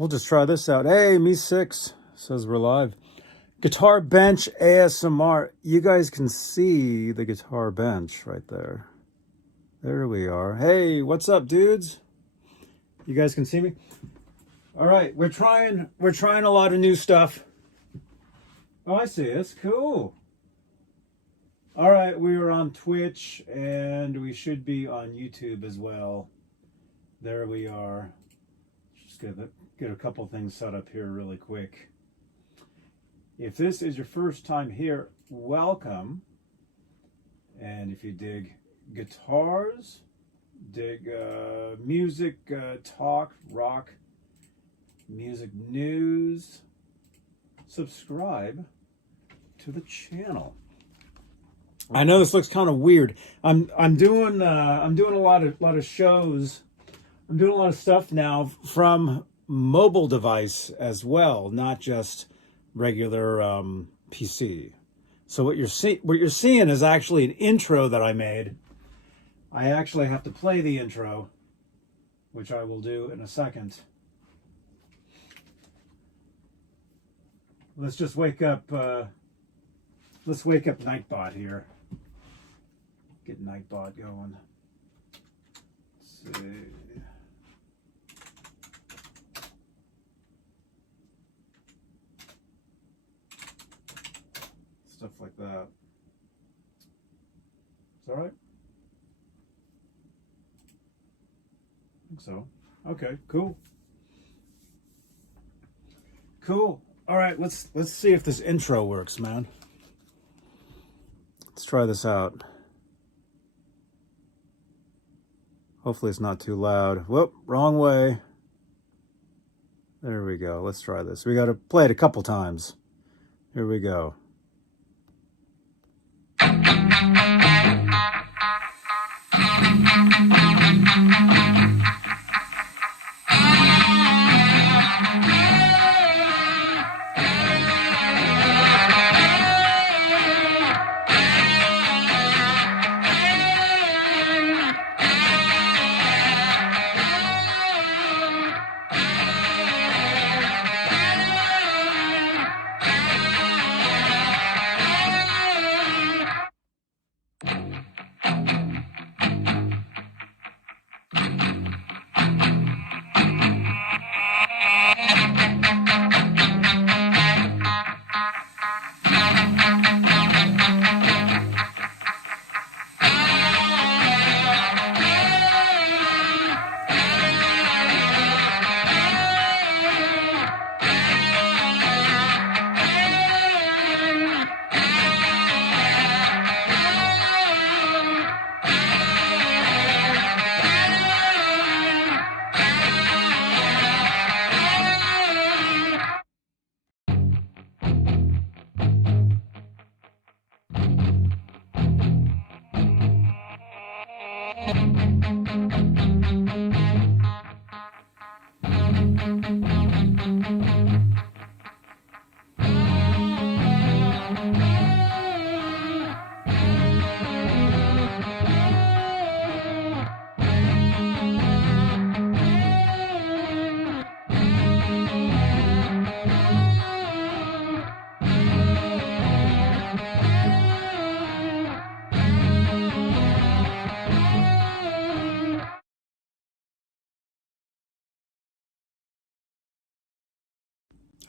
We'll just try this out. Hey, Me6 says we're live. Guitar bench ASMR. You guys can see the guitar bench right there. There we are. Hey, what's up, dudes? You guys can see me? All right, we're trying a lot of new stuff. Oh, I see this. Cool. All right, we are on Twitch and we should be on YouTube as well. There we are. Just get a couple things set up here really quick. If this is your first time here, welcome. And if you dig guitars, dig music, talk, rock, music news, subscribe to the channel. I know this looks kind of weird. I'm doing a lot of shows. I'm doing a lot of stuff now from mobile device as well, not just regular PC. So what you're seeing is actually an intro that I made. I actually have to play the intro, which I will do in a second. Let's just wake up. Let's wake up Nightbot here. Get Nightbot going. Let's see. Stuff like that. Is that right? I think so. Okay, cool. Cool. All right, let's see if this intro works, man. Let's try this out. Hopefully it's not too loud. Whoop, wrong way. There we go. Let's try this. We got to play it a couple times. Here we go.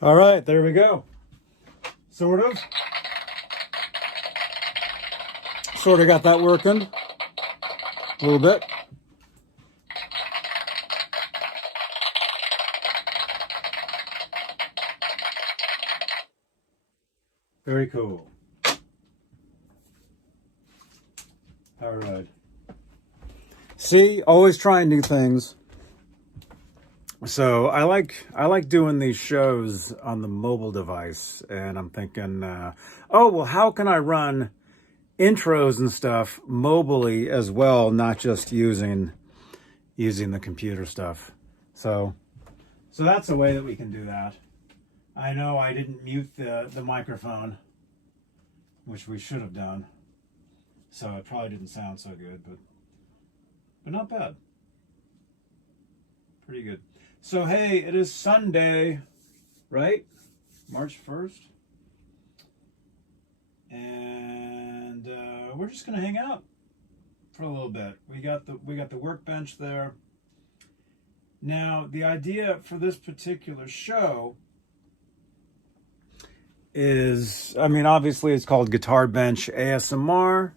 All right, there we go. Sort of got that working a little bit. Very cool. All right. See, always trying new things. So I like doing these shows on the mobile device, and I'm thinking, oh, well, how can I run intros and stuff mobily as well, not just using the computer stuff. So that's a way that we can do that. I know I didn't mute the microphone, which we should have done. So it probably didn't sound so good, but not bad. Pretty good. So hey, it is Sunday, right? March 1st. And we're just gonna hang out for a little bit. We got the workbench there. Now, the idea for this particular show is, I mean, obviously it's called Guitar Bench ASMR.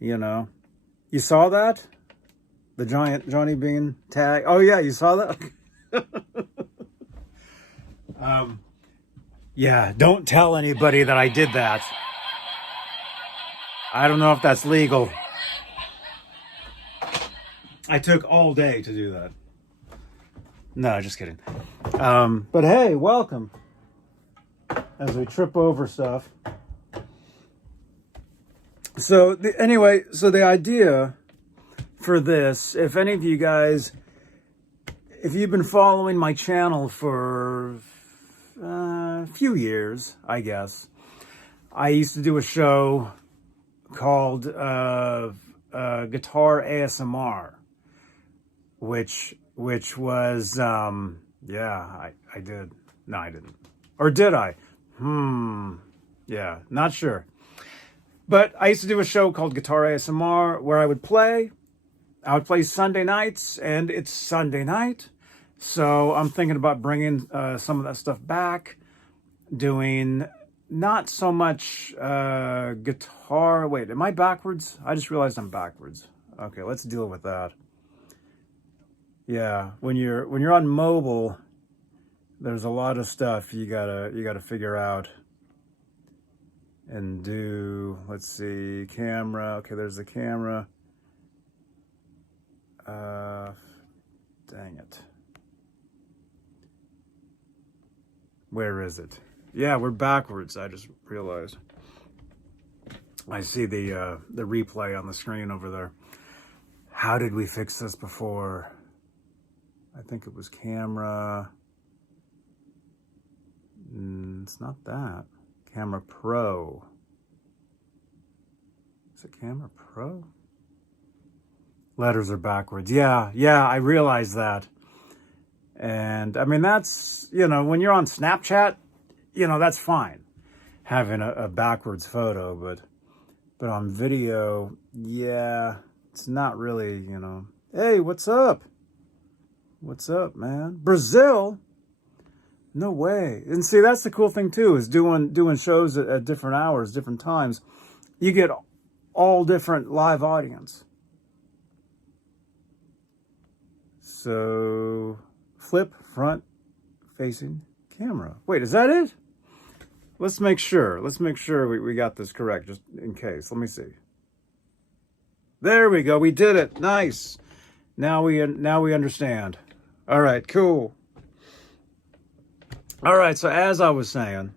You know, you saw that? The giant Johnny Beane tag. Oh yeah, you saw that? Yeah, don't tell anybody that I did that. I don't know if that's legal. I took all day to do that. No, just kidding. But hey, welcome. As we trip over stuff. So anyway, so the idea for this, if any of you guys, if you've been following my channel for a few years, I guess, I used to do a show called Guitar ASMR, which was, yeah, I did. No, I didn't. Or did I? Yeah, not sure. But I used to do a show called Guitar ASMR where I would play Sunday nights, and it's Sunday night. So I'm thinking about bringing some of that stuff back, doing not so much guitar. Wait, am I backwards? I just realized I'm backwards. Okay, let's deal with that. Yeah, when you're on mobile, there's a lot of stuff you gotta figure out and do. Let's see, camera. Okay, there's the camera. Dang it. Where is it? Yeah, we're backwards. I just realized. I see the replay on the screen over there. How did we fix this before? I think it was camera. It's not that. Camera Pro. Is it Camera Pro? Letters are backwards. Yeah, I realize that. And I mean, that's, you know, when you're on Snapchat, you know, that's fine, having a backwards photo, but on video, yeah, it's not really, you know. Hey, what's up? What's up, man? Brazil? No way. And see, that's the cool thing too, is doing shows at different hours, different times. You get all different live audience. So, flip front facing camera. Wait, is that it? Let's make sure. Let's make sure we got this correct, just in case. Let me see. There we go. We did it. Nice. Now we understand. All right, cool. All right, so as I was saying,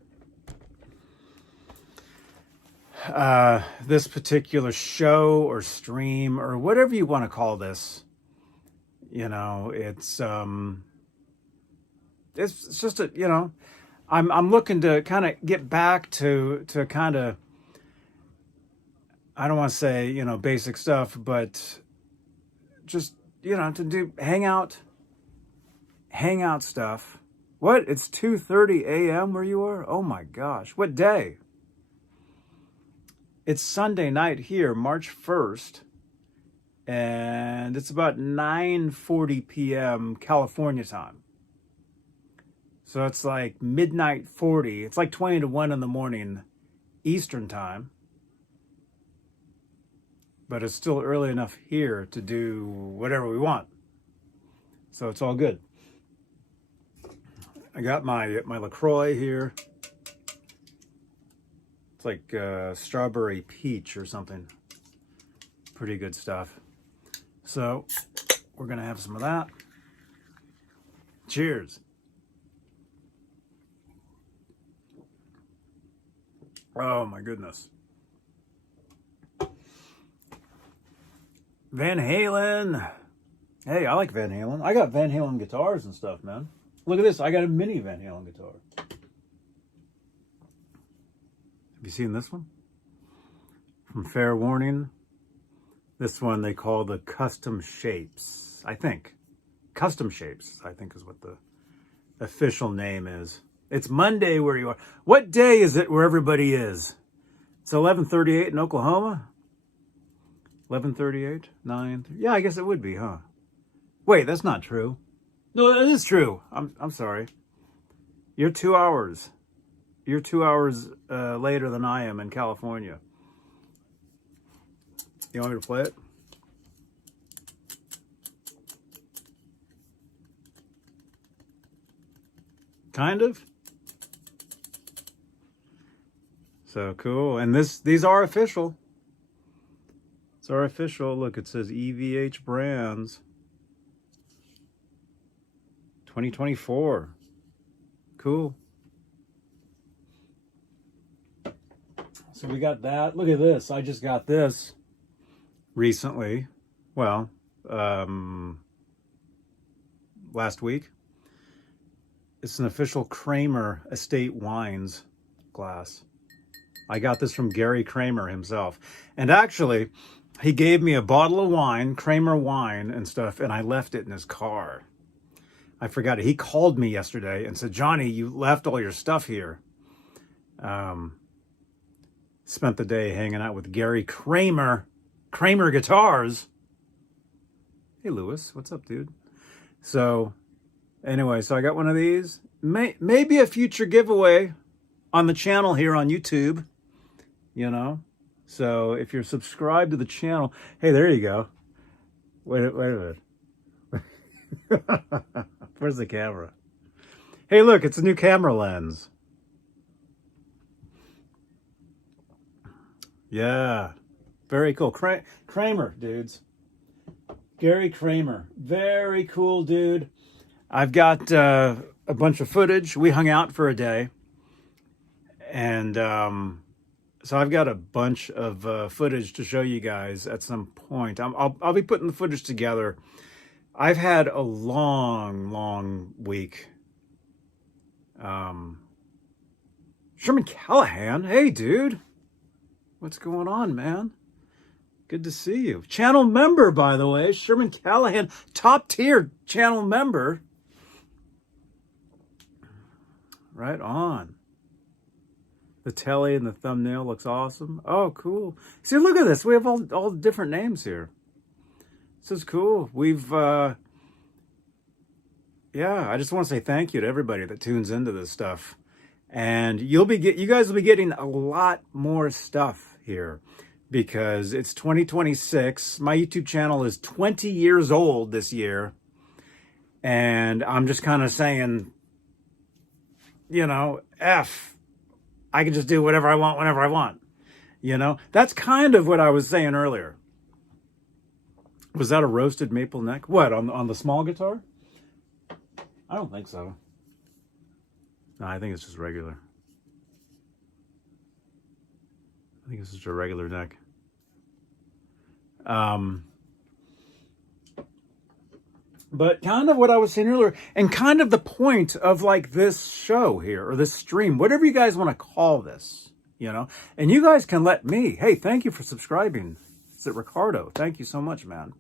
this particular show or stream or whatever you want to call this, you know, it's just a, you know, I'm looking to kind of get back to kind of, I don't want to say, you know, basic stuff, but just, you know, to do hangout stuff. What? It's 2:30 a.m. where you are? Oh my gosh. What day? It's Sunday night here, March 1st. And it's about 9:40 p.m. California time. So it's like midnight 40. It's like 20 to 1 in the morning Eastern time. But it's still early enough here to do whatever we want. So it's all good. I got my LaCroix here. It's like strawberry peach or something. Pretty good stuff. So we're gonna have some of that. Cheers. Oh my goodness. Van Halen. Hey, I like Van Halen. I got Van Halen guitars and stuff, man. Look at this. I got a mini Van Halen guitar. Have you seen this one? From Fair Warning. This one they call the Custom Shapes, I think. Custom Shapes, I think is what the official name is. It's Monday where you are. What day is it where everybody is? It's 11:38 in Oklahoma. 11:38, 9. Yeah, I guess it would be, huh? Wait, that's not true. No, that is true. I'm sorry. You're 2 hours. You're 2 hours later than I am in California. You want me to play it? Kind of. So cool. And these are official. It's our official. Look, it says EVH Brands 2024. Cool. So we got that. Look at this. I just got this recently. Well, last week. It's an official Kramer Estate Wines glass. I got this from Gary Kramer himself. And actually, he gave me a bottle of wine, Kramer wine and stuff, and I left it in his car. I forgot it. He called me yesterday and said, Johnny, you left all your stuff here. Spent the day hanging out with Gary Kramer, Kramer Guitars. Hey, Lewis, what's up, dude? So, anyway, so I got one of these. Maybe a future giveaway on the channel here on YouTube, you know? So if you're subscribed to the channel, hey, there you go. Wait a minute. Where's the camera? Hey, look, it's a new camera lens. Yeah, very cool. Kramer, dudes. Gary Kramer, very cool dude. I've got a bunch of footage. We hung out for a day. And so I've got a bunch of footage to show you guys at some point. I'll be putting the footage together. I've had a long week. Sherman Callahan, hey dude. What's going on, man? Good to see you. Channel member, by the way. Sherman Callahan, top tier channel member. Right on. The telly and the thumbnail looks awesome. Oh, cool. See, look at this. We have all different names here. This is cool. We've, yeah, I just want to say thank you to everybody that tunes into this stuff. And you guys will be getting a lot more stuff here because it's 2026. My YouTube channel is 20 years old this year. And I'm just kind of saying, you know, I can just do whatever I want whenever I want. You know, that's kind of what I was saying earlier. Was that a roasted maple neck? What, on the small guitar? I don't think so. No, I think it's just regular. I think it's just a regular neck. But kind of what I was saying earlier, and kind of the point of like this show here, or this stream, whatever you guys want to call this, you know, and you guys can let me, hey, thank you for subscribing. Is it Ricardo? Thank you so much, man.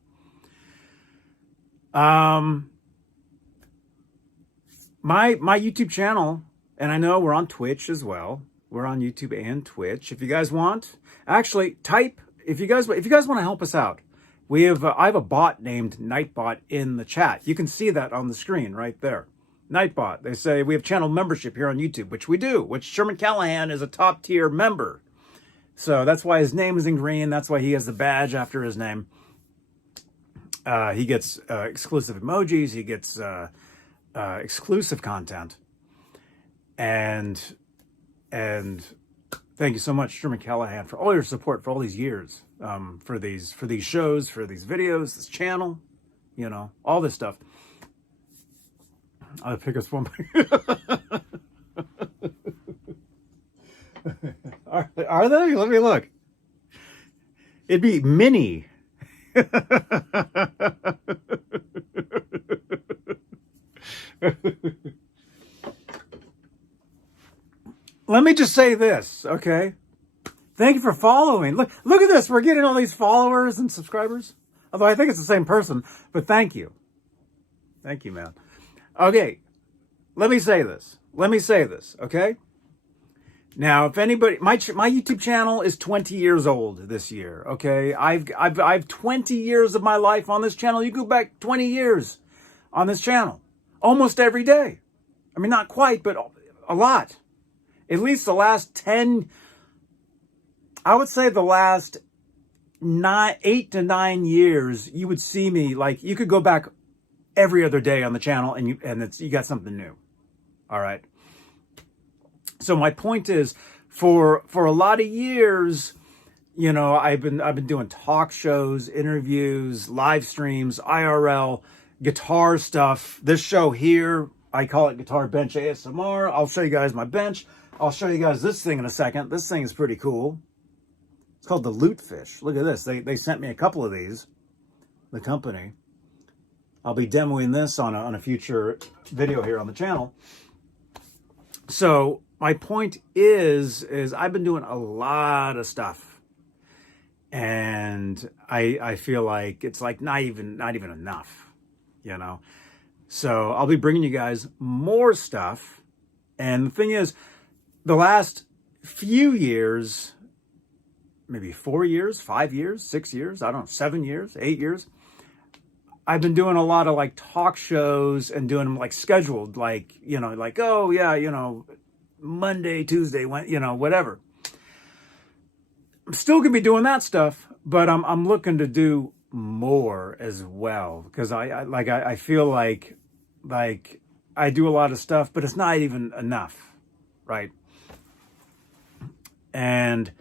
My YouTube channel, and I know we're on Twitch as well. We're on YouTube and Twitch. If you guys want, actually type, if you guys want to help us out, I have a bot named Nightbot in the chat. You can see that on the screen right there. Nightbot. They say we have channel membership here on YouTube, which we do, which Sherman Callahan is a top tier member. So that's why his name is in green. That's why he has the badge after his name. He gets exclusive emojis. He gets exclusive content. And thank you so much, Sherman Callahan, for all your support for all these years, for these shows, for these videos, this channel, you know, all this stuff. I'll pick us one. Are they? Let me look. It'd be mini. Let me just say this, okay? Thank you for following. Look at this. We're getting all these followers and subscribers. Although I think it's the same person, but thank you. Thank you, man. Okay, let me say this. Okay? Now, if anybody, my YouTube channel is 20 years old this year, okay? I've 20 years of my life on this channel. You go back 20 years on this channel. Almost every day. I mean, not quite, but a lot. At least the last 10, I would say the last 8 to 9 years, you would see me, like, you could go back every other day on the channel and you got something new. All right. So my point is, for a lot of years, you know, I've been doing talk shows, interviews, live streams, IRL, guitar stuff. This show here, I call it Guitar Bench ASMR. I'll show you guys my bench. I'll show you guys this thing in a second. This thing is pretty cool. It's called the LuteFish. Look at this. They sent me a couple of these, the company. I'll be demoing this on a future video here on the channel. So my point is I've been doing a lot of stuff, and I feel like it's like not even enough, you know. So I'll be bringing you guys more stuff. And the thing is, the last few years, maybe 4 years, 5 years, 6 years, I don't know, 7 years, 8 years, I've been doing a lot of like talk shows and doing them like scheduled, like, you know, like, oh yeah, you know, Monday, Tuesday, you know, whatever. I'm still gonna be doing that stuff, but I'm looking to do more as well, because I feel like I do a lot of stuff, but it's not even enough, right? And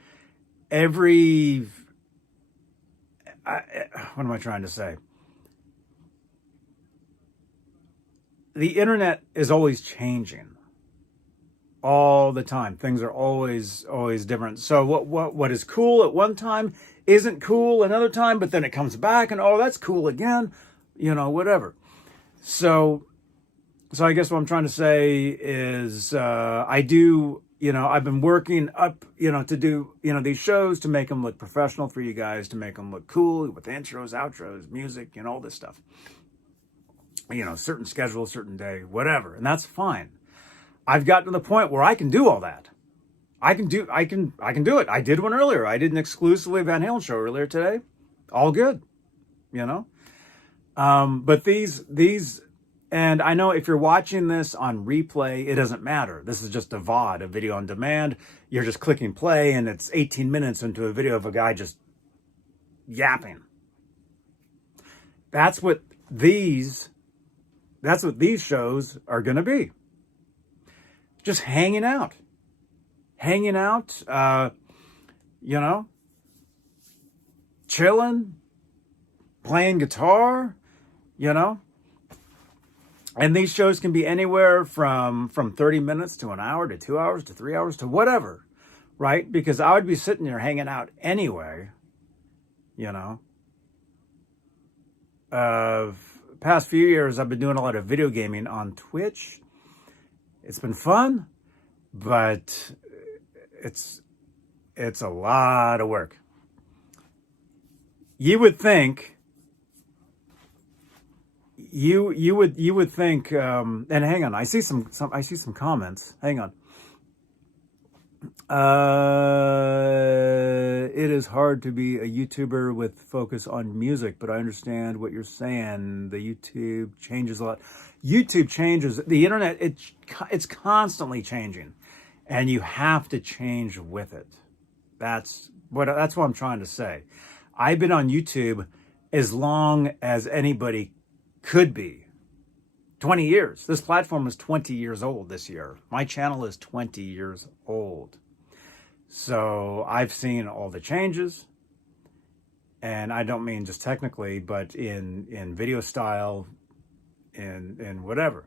what am I trying to say? The internet is always changing. All the time. Things are always different. So what is cool at one time isn't cool another time, but then it comes back and, oh, that's cool again, you know, whatever. So I guess what I'm trying to say is I do, you know, I've been working up, you know, to do, you know, these shows to make them look professional for you guys, to make them look cool with intros, outros, music, and all this stuff. You know, certain schedule, certain day, whatever. And that's fine. I've gotten to the point where I can do all that. I can do it. I did one earlier. I did an exclusively Van Halen show earlier today. All good, you know. But these, and I know if you're watching this on replay, it doesn't matter. This is just a VOD, a video on demand. You're just clicking play, and it's 18 minutes into a video of a guy just yapping. That's what these shows are going to be. Just hanging out, you know, chilling, playing guitar, you know. And these shows can be anywhere from 30 minutes to an hour to 2 hours to 3 hours to whatever, right? Because I would be sitting there hanging out anyway, you know. Past few years, I've been doing a lot of video gaming on Twitch. It's been fun, but it's a lot of work. You would think you would think, and hang on, I see some comments. Hang on. It is hard to be a YouTuber with focus on music, but I understand what you're saying. The YouTube changes a lot. YouTube changes. The internet, it's constantly changing, and you have to change with it. That's what I'm trying to say. I've been on YouTube as long as anybody could be. 20 years. This platform is 20 years old this year. My channel is 20 years old. So I've seen all the changes, and I don't mean just technically, but in video style, in whatever.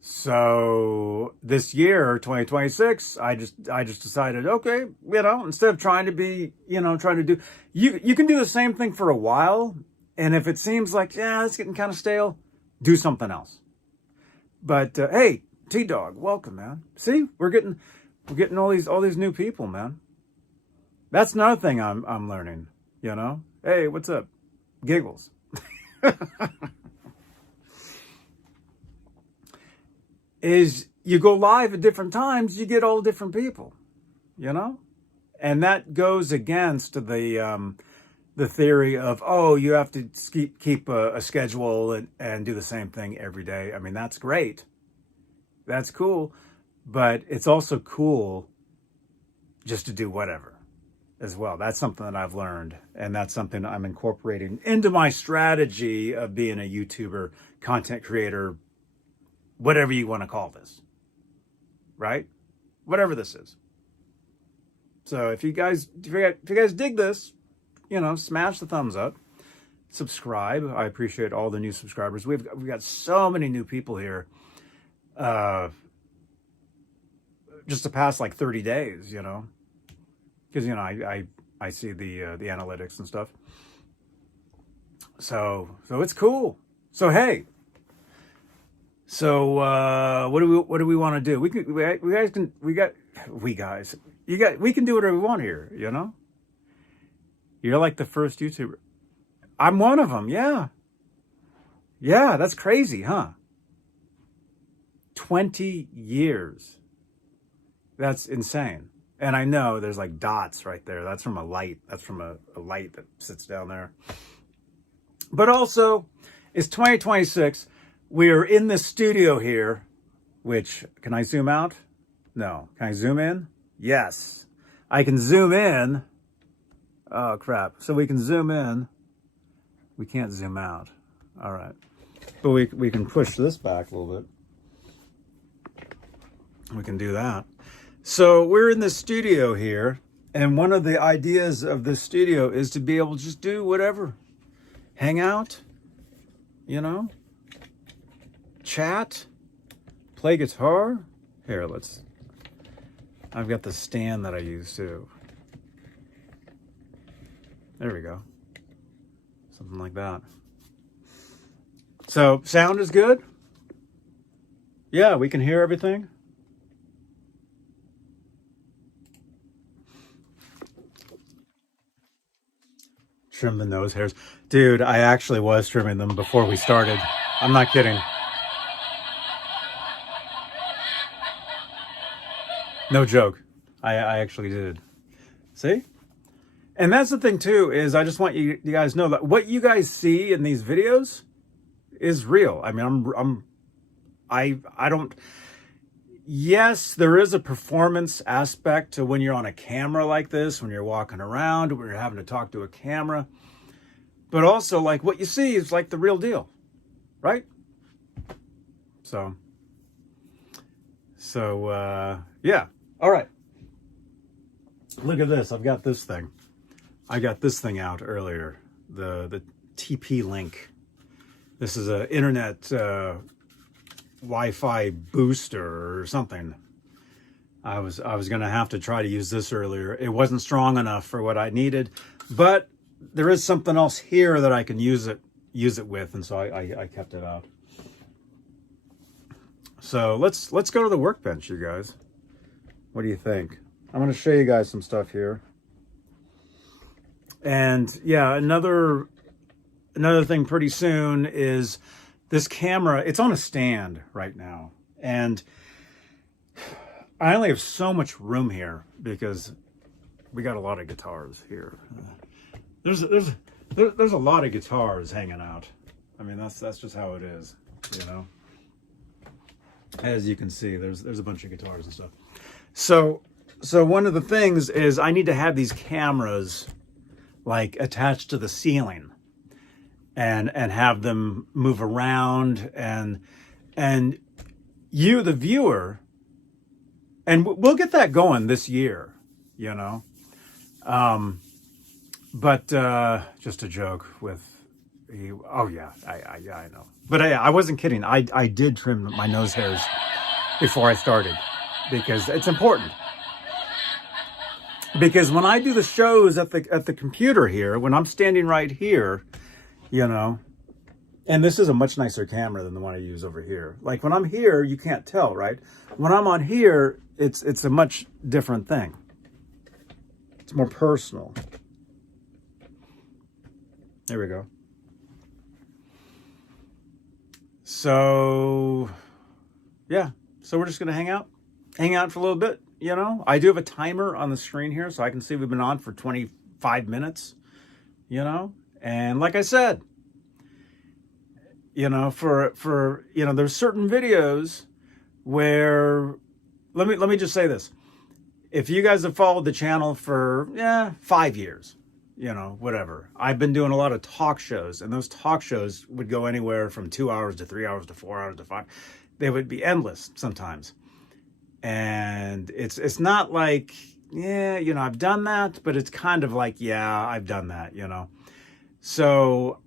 So this year, 2026, I just decided, okay, you know, instead of trying to be, you know, trying to do, you can do the same thing for a while, and if it seems like, yeah, it's getting kind of stale, do something else. But hey, T-Dog, welcome, man. See, we're getting all these new people, man. That's another thing I'm learning, you know. Hey, what's up? Giggles. is you go live at different times, you get all different people, you know? And that goes against the theory of, oh, you have to keep a schedule and do the same thing every day. I mean, that's great. That's cool. But it's also cool just to do whatever as well. That's something that I've learned. And that's something I'm incorporating into my strategy of being a YouTuber, content creator, whatever you want to call this. Right? Whatever this is. So if you guys dig this, you know, smash the thumbs up, subscribe. I appreciate all the new subscribers. We've got so many new people here. Just the past like 30 days, you know, because, you know, I see the analytics and stuff. So it's cool. So, hey, what do we want to do? We can do whatever we want here, you know? You're like the first YouTuber. I'm one of them, yeah. Yeah, that's crazy, huh? 20 years. That's insane. And I know there's like dots right there. That's from a light. That's from a light that sits down there. But also, it's 2026. We are in the studio here, which, can I zoom out? No. Can I zoom in? Yes. I can zoom in. Oh, crap. So we can zoom in. We can't zoom out. All right. But we can push this back a little bit. We can do that. So we're in the studio here. And one of the ideas of this studio is to be able to just do whatever. Hang out. You know. Chat. Play guitar. Here, I've got the stand that I use too. There we go. Something like that. So, sound is good? Yeah, we can hear everything. Trim the nose hairs. Dude, I actually was trimming them before we started. I'm not kidding. No joke. I actually did. See? And that's the thing too, is I just want you guys to know that what you guys see in these videos is real. I mean, I don't, yes, there is a performance aspect to when you're on a camera like this, when you're walking around, when you're having to talk to a camera, but also like what you see is like the real deal, right? So yeah. All right. Look at this. I've got this thing. I got this thing out earlier. The TP Link. This is an internet Wi-Fi booster or something. I was going to have to try to use this earlier. It wasn't strong enough for what I needed, but there is something else here that I can use it with, and so I kept it out. So let's go to the workbench, you guys. What do you think? I'm going to show you guys some stuff here. And yeah, another thing pretty soon is this camera. It's on a stand right now. And I only have so much room here because we got a lot of guitars here. There's a lot of guitars hanging out. I mean, that's just how it is, you know. As you can see, there's a bunch of guitars and stuff. So one of the things is I need to have these cameras like attached to the ceiling and have them move around and you, the viewer, and we'll get that going this year, you know. But just a joke with oh yeah, I know. But I wasn't kidding. I did trim my nose hairs before I started because it's important. Because when I do the shows at the computer here, when I'm standing right here, you know, and this is a much nicer camera than the one I use over here. Like when I'm here, you can't tell, right? When I'm on here, it's a much different thing. It's more personal. There we go. So, yeah. So we're just going to hang out for a little bit. You know, I do have a timer on the screen here, so I can see we've been on for 25 minutes, you know, and like I said, you know, you know, there's certain videos where, let me just say this. If you guys have followed the channel for, 5 years, you know, whatever, I've been doing a lot of talk shows, and those talk shows would go anywhere from 2 hours to 3 hours to 4 hours to 5. They would be endless sometimes. And it's not like, yeah, you know, I've done that, but it's kind of like, yeah, I've done that, you know. So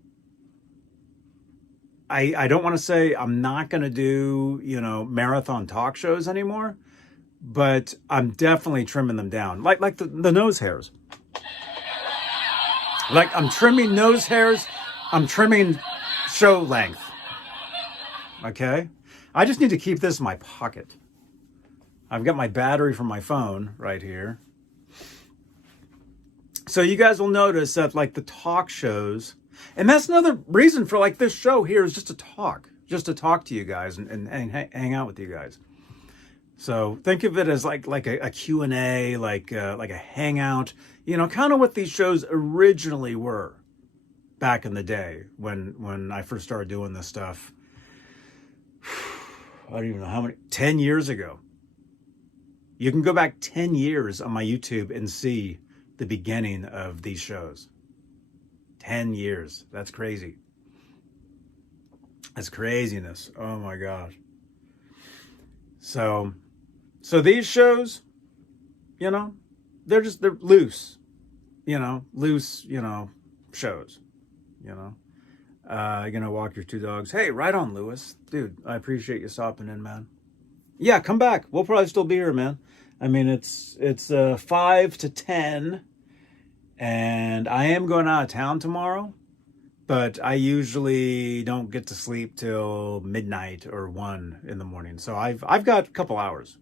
I don't want to say I'm not going to do, you know, marathon talk shows anymore, but I'm definitely trimming them down. Like the nose hairs. Like I'm trimming nose hairs, I'm trimming show length. Okay? I just need to keep this in my pocket. I've got my battery from my phone right here. So you guys will notice that like the talk shows, and that's another reason for like this show here is just to talk to you guys and hang out with you guys. So think of it as like a Q&A, like a hangout, you know, kind of what these shows originally were back in the day when I first started doing this stuff. I don't even know how many, 10 years ago. You can go back 10 years on my YouTube and see the beginning of these shows. 10 years. That's crazy. That's craziness. Oh my gosh. So these shows, you know, they're loose, you know, shows, you know. You're gonna walk your 2 dogs. Hey, right on, Lewis. Dude, I appreciate you stopping in, man. Yeah, come back. We'll probably still be here, man. I mean, it's 5 to 10, and I am going out of town tomorrow, but I usually don't get to sleep till midnight or 1 in the morning. So I've got a couple hours.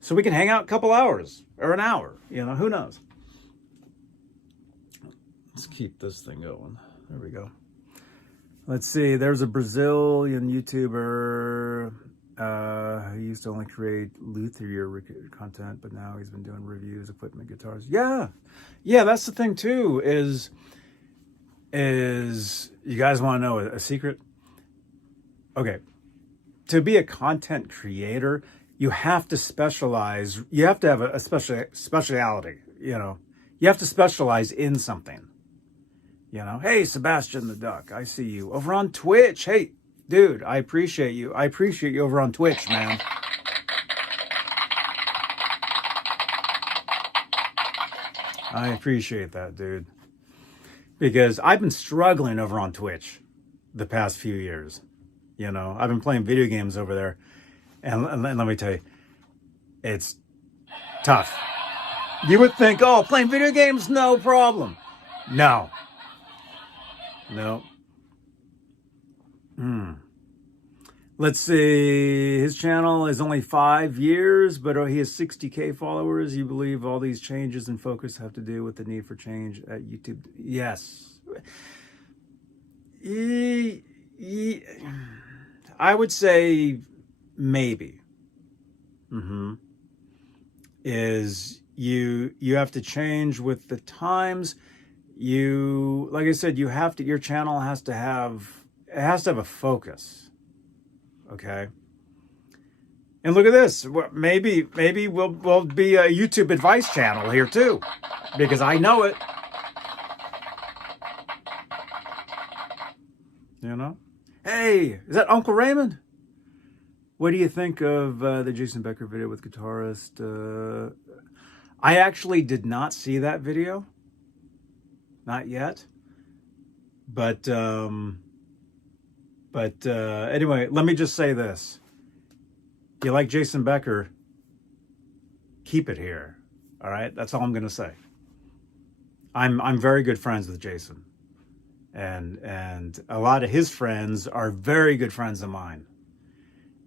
So we can hang out a couple hours or an hour, you know, who knows? Let's keep this thing going. There we go. Let's see, there's a Brazilian YouTuber who used to only create luthier content, but now he's been doing reviews, equipment, guitars. Yeah, that's the thing too, is you guys want to know a secret? Okay, to be a content creator, you have to specialize. You have to have a speciality, you know. You have to specialize in something. You know, hey, Sebastian the Duck, I see you over on Twitch. Hey, dude, I appreciate you. I appreciate you over on Twitch, man. I appreciate that, dude. Because I've been struggling over on Twitch the past few years. You know, I've been playing video games over there. And let me tell you, it's tough. You would think, oh, playing video games, no problem. No. Let's see. His channel is only 5 years, but he has 60K followers. You believe all these changes in focus have to do with the need for change at YouTube? Yes. I would say maybe. Is you have to change with the times. Like I said, your channel has to have a focus. Okay. And look at this. Maybe we'll be a YouTube advice channel here too, because I know it. You know? Hey, is that Uncle Raymond? What do you think of the Jason Becker video with guitarist? I actually did not see that video. Not yet. But anyway, let me just say this. You like Jason Becker, keep it here. All right? That's all I'm going to say. I'm very good friends with Jason. And a lot of his friends are very good friends of mine.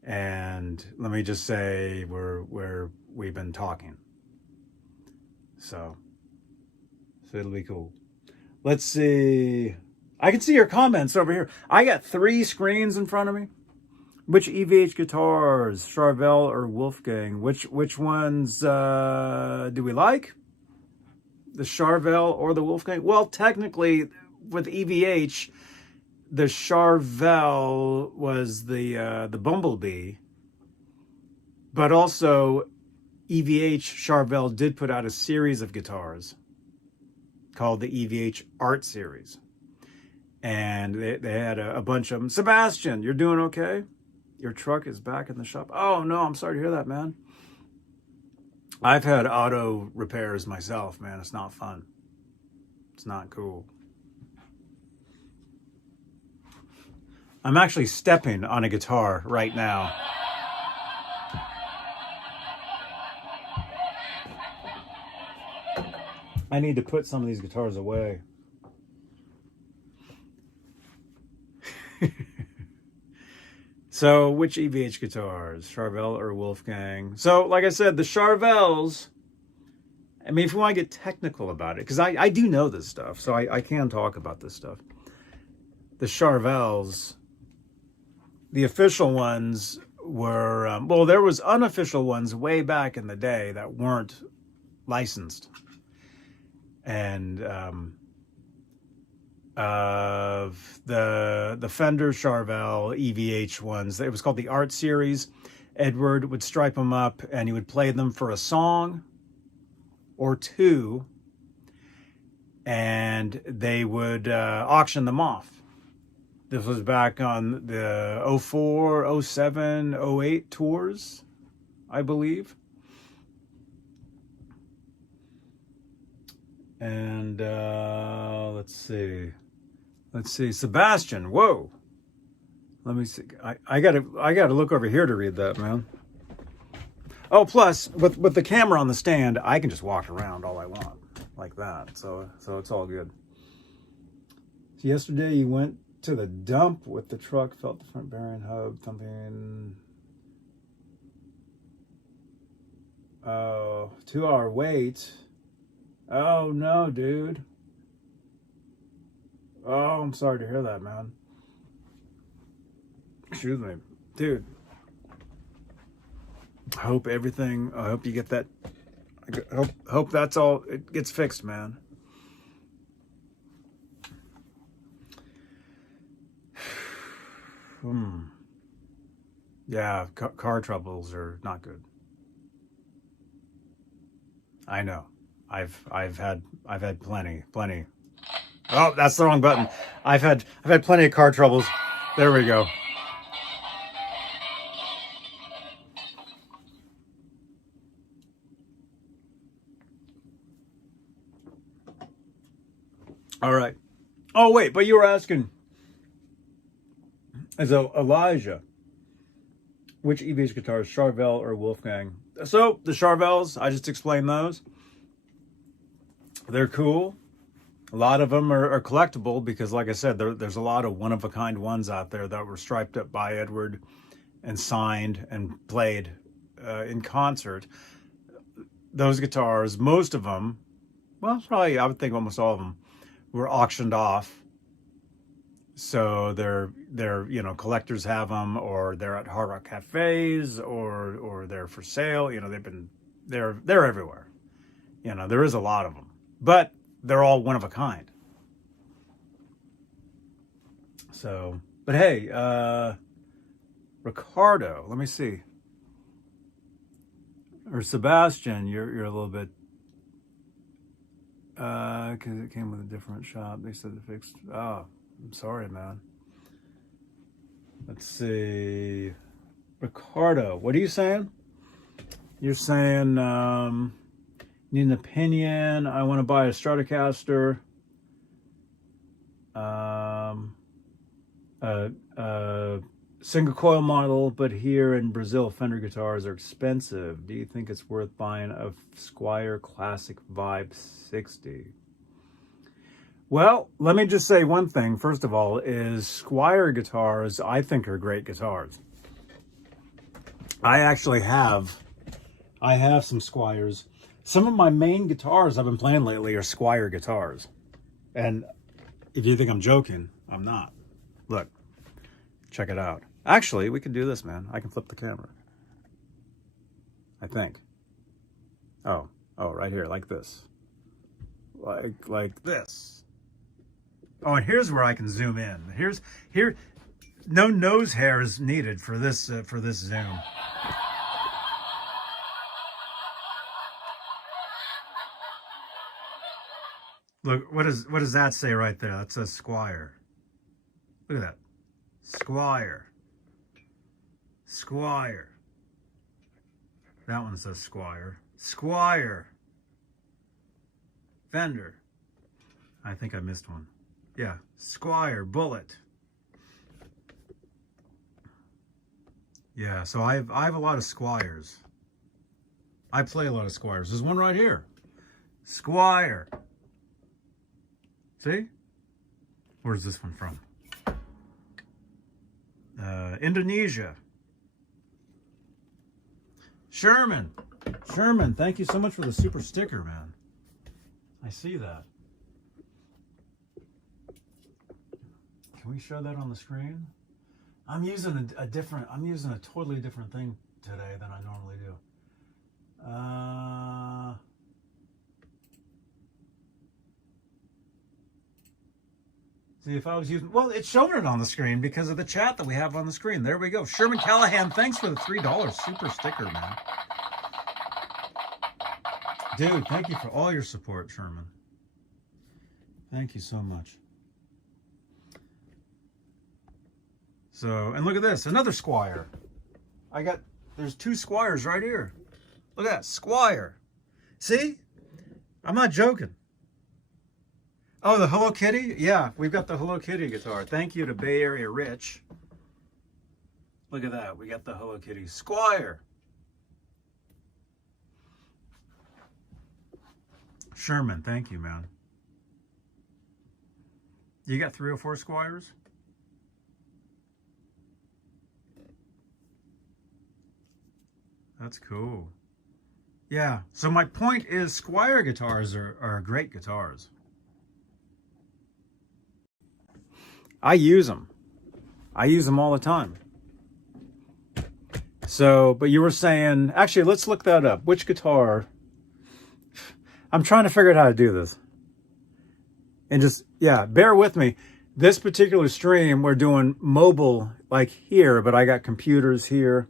And let me just say we've been talking. So it'll be cool. Let's see. I can see your comments over here. I got 3 screens in front of me. Which EVH guitars, Charvel or Wolfgang? Which ones do we like? The Charvel or the Wolfgang? Well, technically, with EVH, the Charvel was the Bumblebee, but also EVH Charvel did put out a series of guitars called the EVH Art Series, and they had a bunch of them. Sebastian, you're doing okay? Your truck is back in the shop. Oh, no, I'm sorry to hear that, man. I've had auto repairs myself, man. It's not fun. It's not cool. I'm actually stepping on a guitar right now. I need to put some of these guitars away. So, which EVH guitars? Charvel or Wolfgang? So, like I said, the Charvels, I mean, if you want to get technical about it, because I do know this stuff, so I can talk about this stuff. The Charvels, the official ones were, well, there was unofficial ones way back in the day that weren't licensed. And of the Fender Charvel EVH ones, it was called the Art Series. Edward would stripe them up and he would play them for a song or two, and they would auction them off. This was back on the 04, 07, 08 tours, I believe. And let's see, Sebastian. Whoa, let me see. I gotta look over here to read that, man. Oh, plus with the camera on the stand, I can just walk around all I want like that. So it's all good. So yesterday you went to the dump with the truck, felt the front bearing hub thumping. Oh, 2-hour wait. Oh, no, dude. Oh, I'm sorry to hear that, man. Excuse me. Dude. I hope you get that. Hope that's all, it gets fixed, man. Yeah, car troubles are not good. I know. I've had plenty. Oh, that's the wrong button. I've had plenty of car troubles. There we go. All right. Oh wait, but you were asking, as Elijah, which EVH guitars, Charvel or Wolfgang? So the Charvels, I just explained those. They're cool. A lot of them are collectible because, like I said, there's a lot of one-of-a-kind ones out there that were striped up by Edward and signed and played in concert. Those guitars, most of them, well, probably I would think almost all of them, were auctioned off. So they're collectors have them, or they're at Hard Rock cafes, or they're for sale. They're everywhere. There is a lot of them. But they're all one of a kind. So, but hey, Ricardo, let me see. Or Sebastian, you're a little bit, because it came with a different shop. They said they fixed. Oh, I'm sorry, man. Let's see. Ricardo, what are you saying? You're saying, need an opinion. I want to buy a Stratocaster. Single coil model, but here in Brazil, Fender guitars are expensive. Do you think it's worth buying a Squier Classic Vibe 60? Well, let me just say one thing. First of all, is Squier guitars, I think, are great guitars. I actually have some Squiers. Some of my main guitars I've been playing lately are Squier guitars. And if you think I'm joking, I'm not. Look, check it out. Actually, we can do this, man. I can flip the camera. I think. Oh, right here, like this. Like this. Oh, and here's where I can zoom in. Here. No nose hair is needed for this zoom. Look, what does that say right there? That says Squire. Look at that. Squire. Squire. That one says Squire. Squire. Fender. I think I missed one. Yeah, Squire. Bullet. Yeah, so I have a lot of Squires. I play a lot of Squires. There's one right here. Squire. See? Where's this one from? Indonesia. Sherman, thank you so much for the super sticker, man. I see that. Can we show that on the screen? I'm using a totally different thing today than I normally do. See, if I was using, well, it's showing it on the screen because of the chat that we have on the screen. There we go. Sherman Callahan, thanks for the $3 super sticker, man. Dude, thank you for all your support, Sherman. Thank you so much. So, and look at this, another Squire. There's two Squires right here. Look at that, Squire. See? I'm not joking. Oh, the Hello Kitty? Yeah, we've got the Hello Kitty guitar. Thank you to Bay Area Rich. Look at that. We got the Hello Kitty Squire. Sherman, thank you, man. You got 3 or 4 Squires? That's cool. Yeah, so my point is Squire guitars are great guitars. I use them. I use them all the time. So, but you were saying, actually, let's look that up. Which guitar? I'm trying to figure out how to do this. And just, yeah, bear with me. This particular stream, we're doing mobile like here, but I got computers here.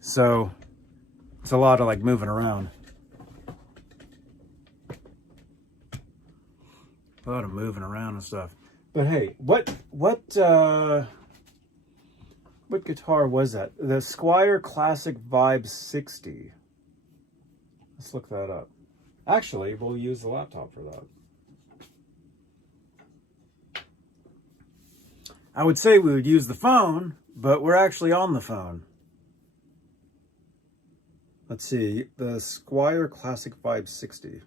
So it's a lot of like moving around. A lot of moving around and stuff. But hey, what guitar was that? The Squire Classic Vibe 60. Let's look that up. Actually, we'll use the laptop for that. I would say we would use the phone, but we're actually on the phone. Let's see, the Squire Classic Vibe 60.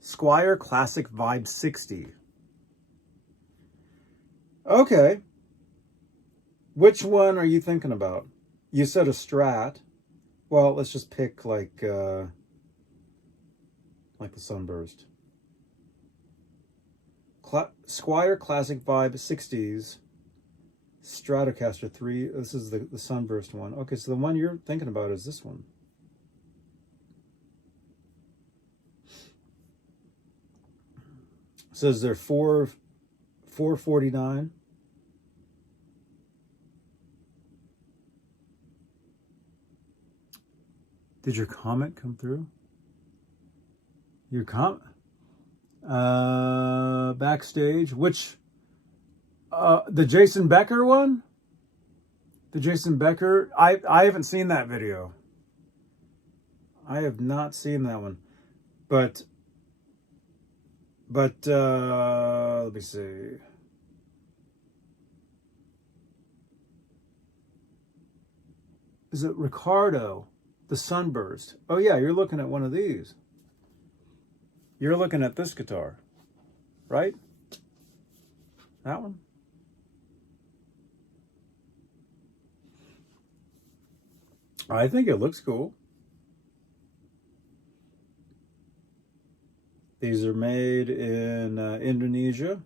Squire Classic Vibe 60. Okay. Which one are you thinking about? You said a Strat. Well, let's just pick like the Sunburst. Squire Classic Vibe 60s. Stratocaster 3. This is the Sunburst one. Okay, so the one you're thinking about is this one. It says they're $449. Did your comment come through? Your comment? Backstage. Which? The Jason Becker one? The Jason Becker? I haven't seen that video. I have not seen that one. But let me see. Is it Ricardo? The Sunburst. Oh yeah, you're looking at one of these. You're looking at this guitar, right? That one? I think it looks cool. These are made in Indonesia.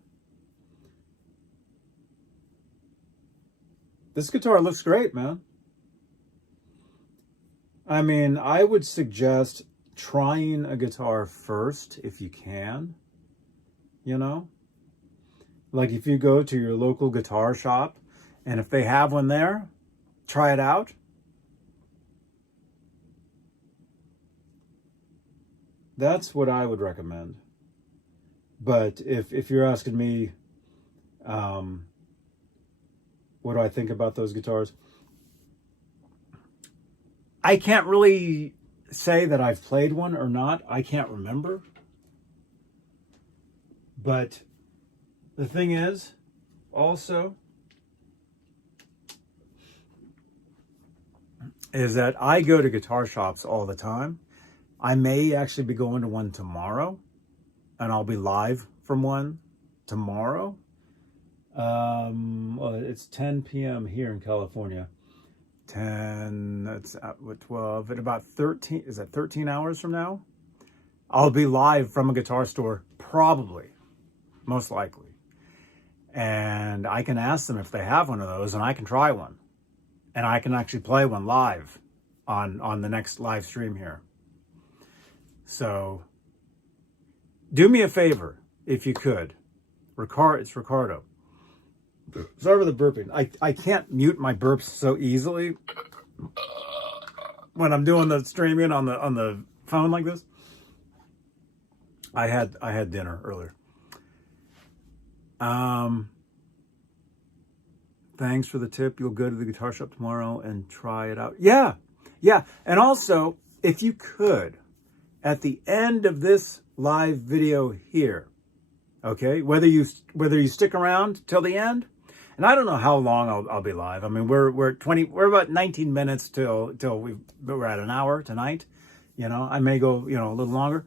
This guitar looks great, man. I mean, I would suggest trying a guitar first if you can, you know? Like if you go to your local guitar shop and if they have one there, try it out. That's what I would recommend. But if you're asking me, what do I think about those guitars? I can't really say that I've played one or not. I can't remember. But the thing is, also, is that I go to guitar shops all the time. I may actually be going to one tomorrow, and I'll be live from one tomorrow. Well, it's 10 p.m. here in California. 10, that's 12, at about 13, is that 13 hours from now? I'll be live from a guitar store, probably, most likely. And I can ask them if they have one of those, and I can try one. And I can actually play one live on the next live stream here. So, do me a favor, if you could. It's Ricardo. Sorry for the burping. I can't mute my burps so easily when I'm doing the streaming on the phone like this. I had dinner earlier. Thanks for the tip. You'll go to the guitar shop tomorrow and try it out. Yeah. And also, if you could, at the end of this live video here, okay, whether you stick around till the end, and I don't know how long I'll be live. I mean, we're about 19 minutes till we're at an hour tonight. You know, I may go, a little longer.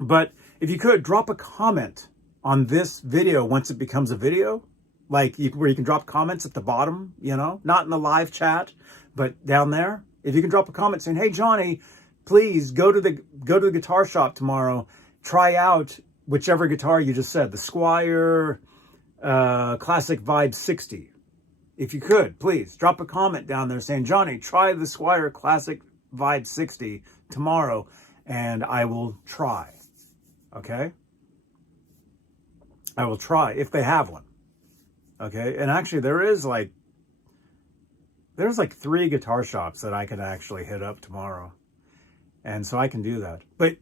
But if you could drop a comment on this video once it becomes a video, like where you can drop comments at the bottom, not in the live chat, but down there. If you can drop a comment saying, "Hey Johnny, please go to the guitar shop tomorrow, try out whichever guitar you just said, the Squier Classic Vibe 60. If you could, please drop a comment down there saying, "Johnny, try the Squier Classic Vibe 60 tomorrow," and I will try. Okay? I will try if they have one. Okay? And actually there's like 3 guitar shops that I can actually hit up tomorrow. And so I can do that. But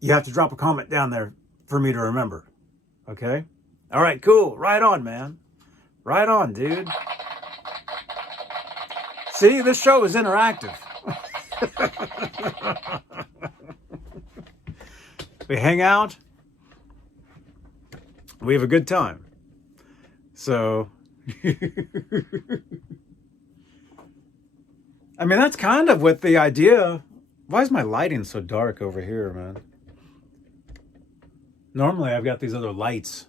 you have to drop a comment down there for me to remember. Okay? All right, cool. Right on, man. Right on, dude. See, this show is interactive. We hang out. We have a good time. So, I mean, that's kind of what the idea. Why is my lighting so dark over here, man? Normally I've got these other lights.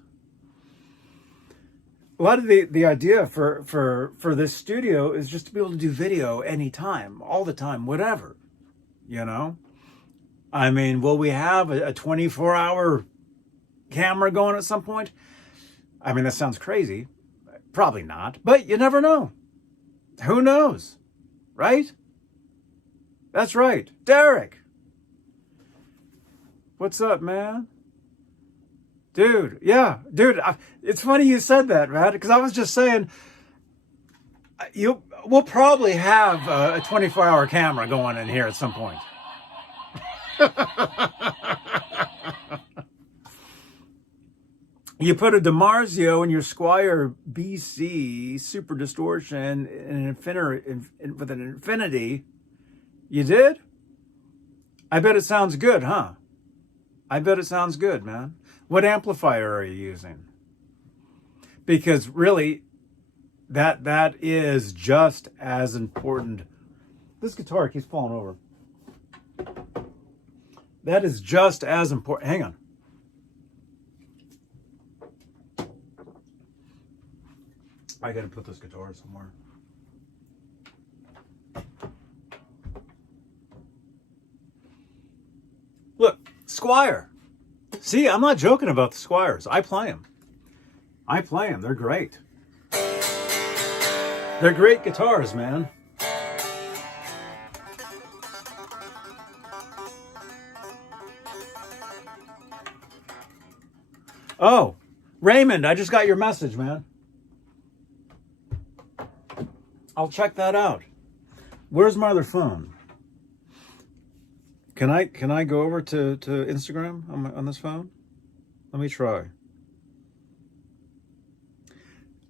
A lot of the idea for this studio is just to be able to do video anytime, all the time, whatever, I mean, will we have a 24-hour camera going at some point? I mean, that sounds crazy. Probably not, but you never know. Who knows, right? That's right. Derek. What's up, man? Dude, yeah. Dude, it's funny you said that, man, because I was just saying, we'll probably have a 24-hour camera going in here at some point. You put a DiMarzio in your Squier BC Super Distortion with an Infinity. You did? I bet it sounds good, huh? I bet it sounds good, man. What amplifier are you using? Because really, that is just as important. This guitar keeps falling over. That is just as important. Hang on. I gotta put this guitar somewhere. Look, Squier. See, I'm not joking about the Squiers. I play them. They're great. They're great guitars, man. Oh, Raymond, I just got your message, man. I'll check that out. Where's my other phone? Can I go over to Instagram on this phone? Let me try.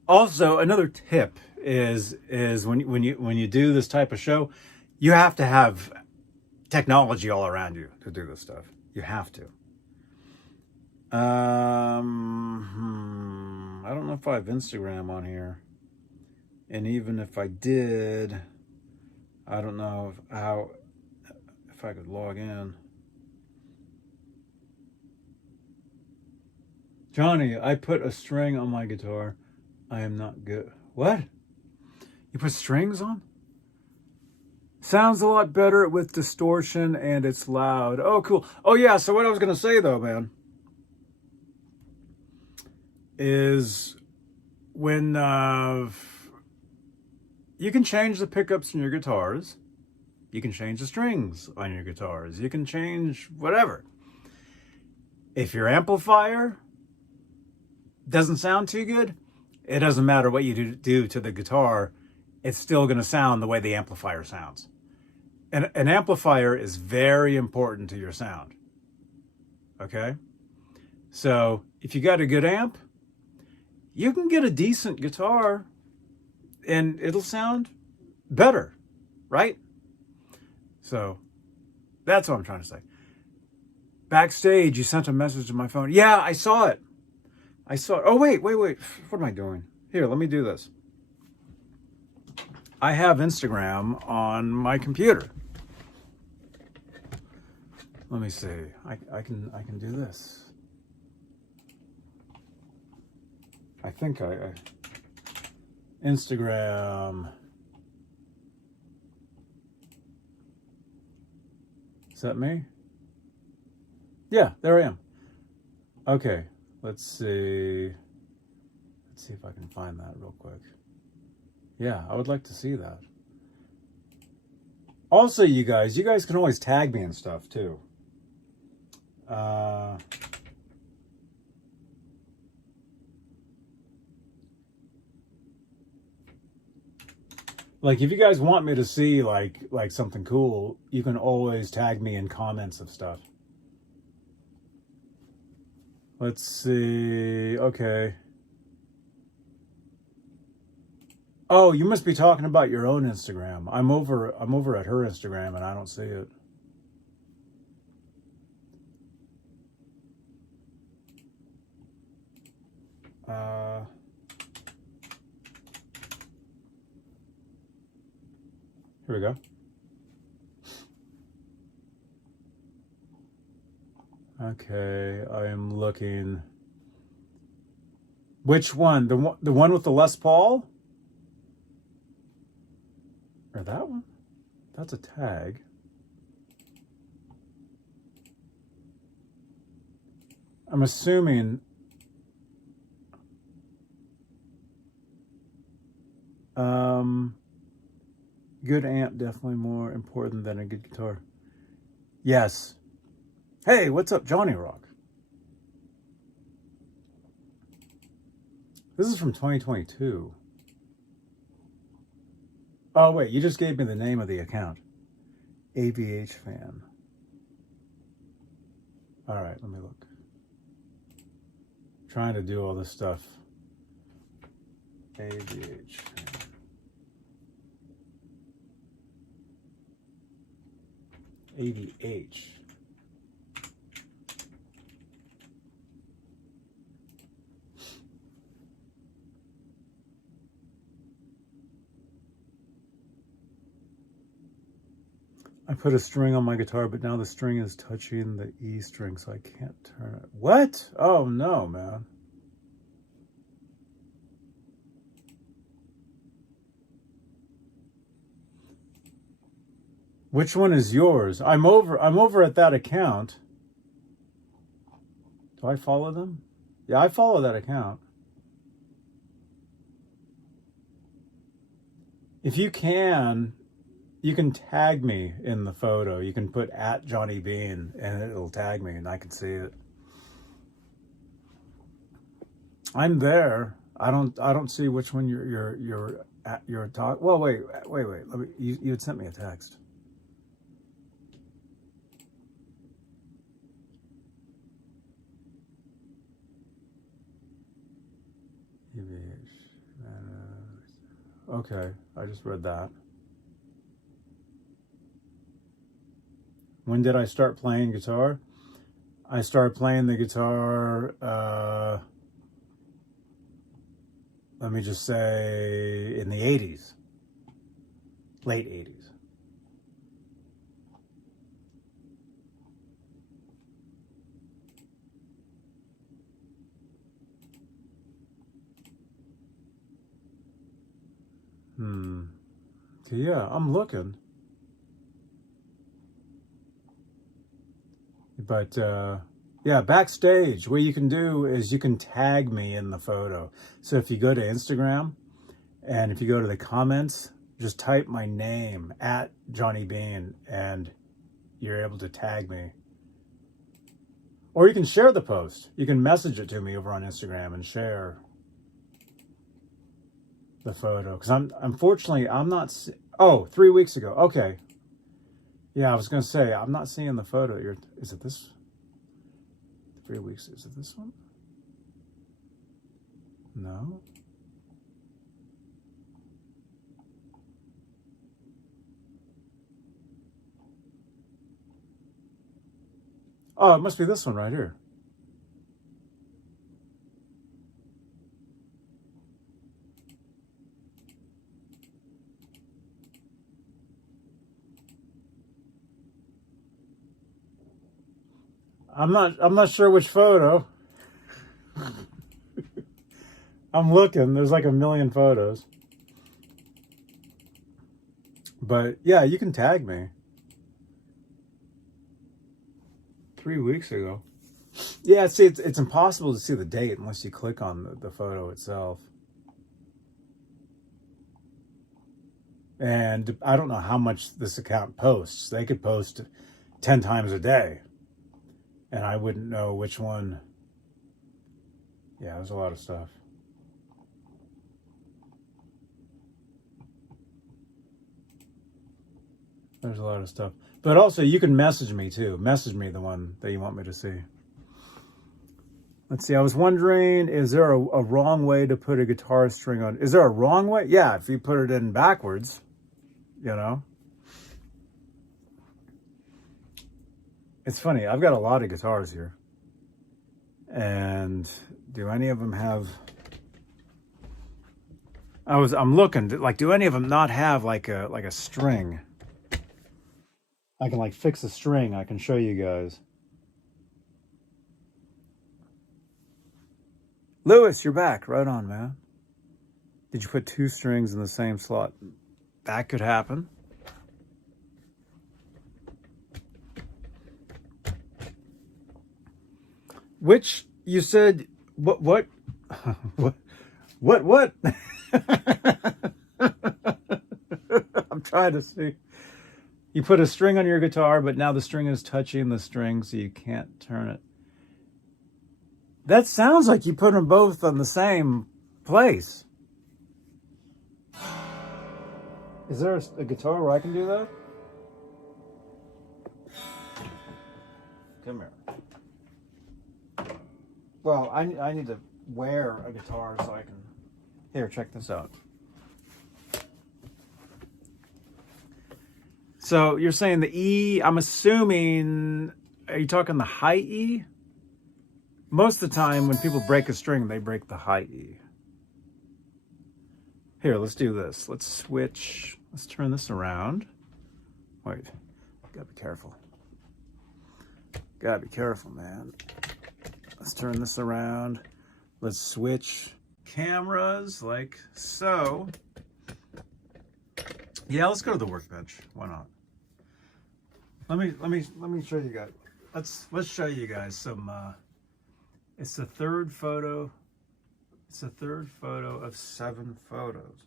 Also, another tip is when you do this type of show, you have to have technology all around you to do this stuff. You have to. I don't know if I have Instagram on here, and even if I did, I don't know if I could log in. Johnny, I put a string on my guitar. I am not good. What? You put strings on? Sounds a lot better with distortion and it's loud. Oh, cool. Oh, yeah. So what I was going to say, though, man, is when you can change the pickups in your guitars. You can change the strings on your guitars. You can change whatever. If your amplifier doesn't sound too good, it doesn't matter what you do to the guitar. It's still going to sound the way the amplifier sounds. And an amplifier is very important to your sound. Okay? So if you got a good amp, you can get a decent guitar and it'll sound better, right? So that's what I'm trying to say. Backstage, you sent a message to my phone. Yeah, I saw it. Oh, wait. What am I doing? Here, let me do this. I have Instagram on my computer. Let me see. I can do this. I think I Instagram. Is that me? Yeah, there I am. Okay. Let's see if I can find that real quick. Yeah, I would like to see that. Also, you guys can always tag me and stuff too. Like if you guys want me to see like something cool, you can always tag me in comments of stuff. Let's see. Okay. Oh, you must be talking about your own Instagram. I'm over at her Instagram and I don't see it. Here we go. Okay, I am looking. Which one? The one with the Les Paul? Or that one? That's a tag. I'm assuming good amp definitely more important than a good guitar. Yes. Hey, what's up, Johnny Rock? This is from 2022. Oh, wait, you just gave me the name of the account. AVH fan. All right, let me look. Trying to do all this stuff. AVH fan. AVH. I put a string on my guitar, but now the string is touching the E string, so I can't turn it. What? Oh, no, man. Which one is yours? I'm over at that account. Do I follow them? Yeah, I follow that account. If you can tag me in the photo. You can put at Johnny Beane and it'll tag me and I can see it. I'm there. I don't see which one you're talking. Well, wait. Let me. You had sent me a text. Okay, I just read that. When did I start playing guitar? I started playing the guitar, let me just say, in the 80s. Late 80s. So yeah, I'm looking. But yeah, backstage, what you can do is you can tag me in the photo. So if you go to Instagram and if you go to the comments, just type my name at Johnny Beane and you're able to tag me. Or you can share the post. You can message it to me over on Instagram and share the photo. Because unfortunately, I'm not... Oh, 3 weeks ago. Okay. Yeah, I was going to say, I'm not seeing the photo. Is it this? 3 weeks. Is it this one? No. Oh, it must be this one right here. I'm not sure which photo. I'm looking. There's like a million photos. But yeah, you can tag me. 3 weeks ago. Yeah, see, it's impossible to see the date unless you click on the photo itself. And I don't know how much this account posts. They could post 10 times a day. And I wouldn't know which one. Yeah, there's a lot of stuff. There's a lot of stuff. But also, you can message me too. Message me the one that you want me to see. Let's see, I was wondering, is there a wrong way to put a guitar string on? Is there a wrong way? Yeah, if you put it in backwards, you know. It's funny, I've got a lot of guitars here. And do any of them have... I'm looking, like, do any of them not have like a string? I can like fix a string, I can show you guys. Lewis, you're back. Right on, man. Did you put 2 strings in the same slot? That could happen. Which you said what what I'm trying to see. You put a string on your guitar, but now the string is touching the string, so you can't turn it. That sounds like you put them both on the same place. Is there a guitar where I can do that? Come here. Well, I need to wear a guitar so I can... Here, check this out. So you're saying the E, I'm assuming, are you talking the high E? Most of the time when people break a string, they break the high E. Here, let's do this. Let's switch. Let's turn this around. Wait, gotta be careful. Gotta be careful, man. Let's turn this around. Let's switch cameras like so. Yeah, let's go to the workbench. Why not? Let me show you guys. Let's show you guys some. It's the third photo. It's the third photo of 7 photos.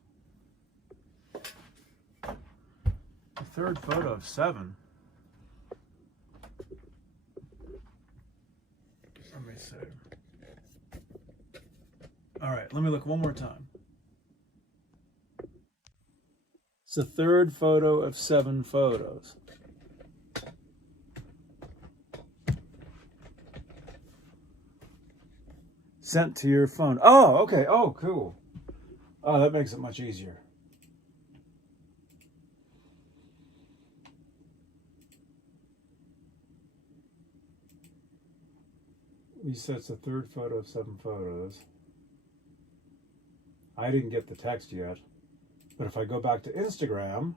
third photo of 7. Let me see. All right, let me look one more time. It's the third photo of 7 photos. Sent to your phone. Oh, okay. Oh, cool. Oh, that makes it much easier. You said it's the third photo of 7 photos. I didn't get the text yet. But if I go back to Instagram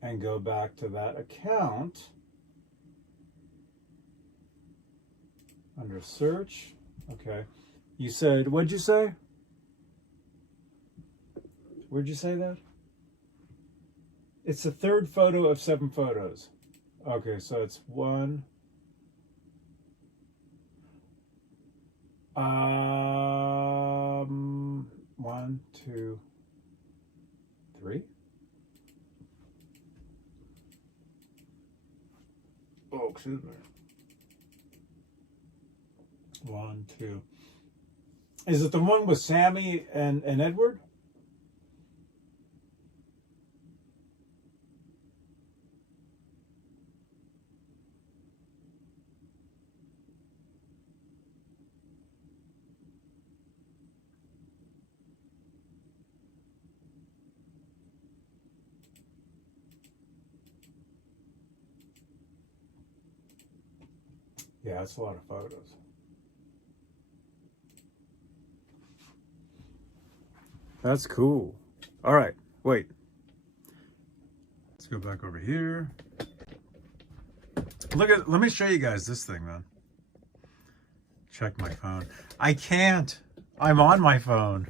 and go back to that account, under search, okay. You said, what'd you say? Where'd you say that? It's the third photo of 7 photos. Okay, so it's 1. 1, 2, 3. Oh, excuse me. 1, 2. Is it the one with Sammy and Edward? Yeah, it's a lot of photos. That's cool. All right, wait. Let's go back over here. Let me show you guys this thing, man. Check my phone. I can't. I'm on my phone.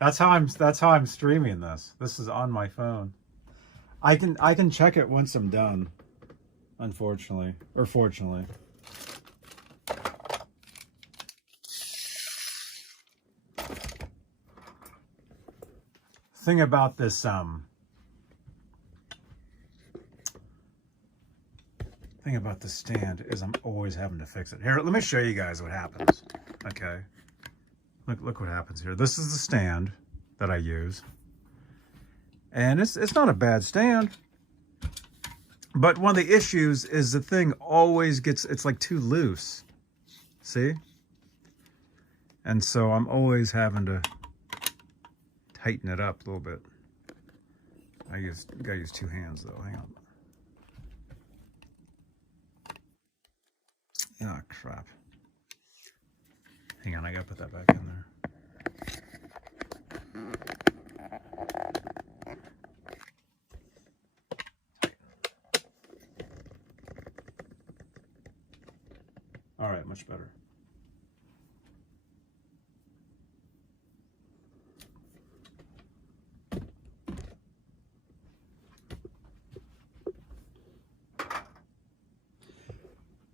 That's how I'm streaming this. This is on my phone. I can check it once I'm done. Unfortunately, or fortunately. Thing about this thing about the stand is I'm always having to fix it. Here, let me show you guys what happens. Okay, look what happens here. This is the stand that I use, and it's not a bad stand, but one of the issues is the thing always it's like too loose. See? And so I'm always having to tighten it up a little bit. Gotta use 2 hands though. Hang on. Oh crap. Hang on, I gotta put that back in there. All right, much better.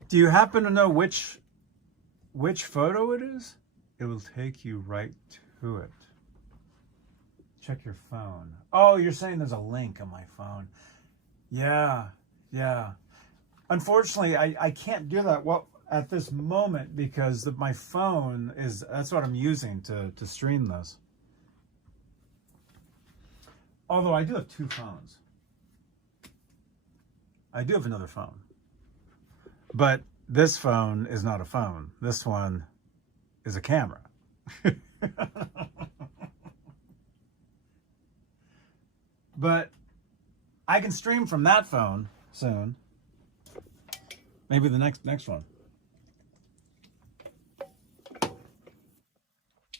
Do you happen to know which photo it is? It will take you right to it. Check your phone. Oh, you're saying there's a link on my phone. Yeah. Unfortunately, I can't do that at this moment because my phone that's what I'm using to stream this. Although I do have 2 phones. I do have another phone. But this phone is not a phone. This one is a camera. But I can stream from that phone soon. Maybe the next one.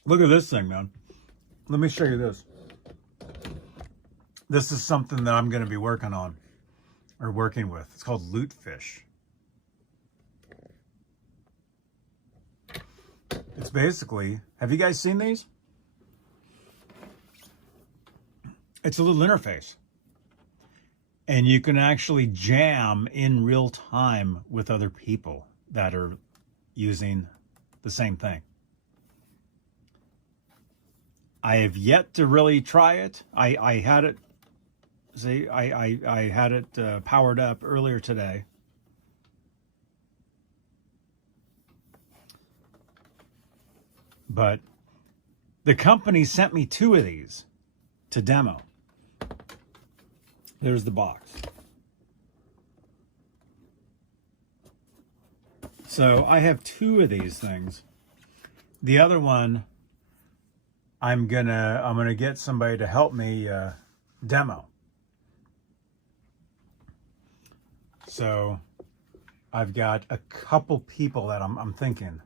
Look at this thing, man. Let me show you this. This is something that I'm going to be working on or working with. It's called LuteFish. It's basically, have you guys seen these? It's a little interface. And you can actually jam in real time with other people that are using the same thing. I have yet to really try it. I had it See, I had it powered up earlier today. But the company sent me 2 of these to demo. There's the box. So I have 2 of these things. The other one, I'm gonna get somebody to help me demo. So I've got a couple people that I'm thinking.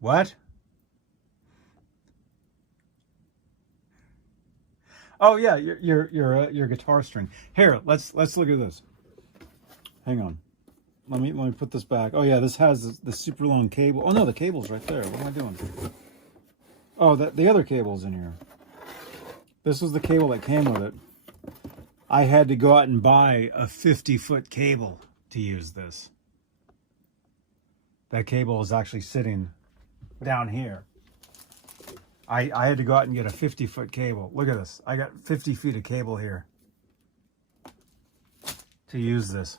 What? Oh yeah, your guitar string. Here, let's look at this. Hang on. Let me put this back. Oh yeah, this has the super long cable. Oh no, the cable's right there. What am I doing? Oh, the other cable's in here. This was the cable that came with it. I had to go out and buy a 50-foot cable to use this. That cable is actually sitting down here. I had to go out and get a 50-foot cable. Look at this. I got 50 feet of cable here to use this.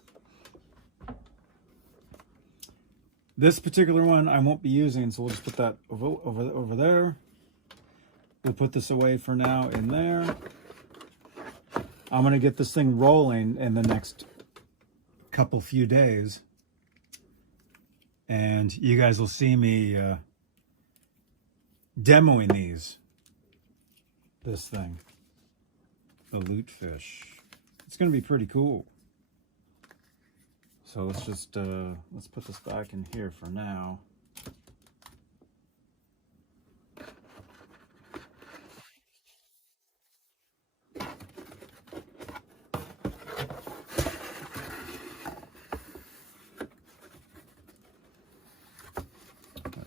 This particular one I won't be using, so we'll just put that over there. We'll put this away for now in there. I'm going to get this thing rolling in the next few days. And you guys will see me demoing this thing. The LuteFish. It's going to be pretty cool. So let's just, let's put this back in here for now.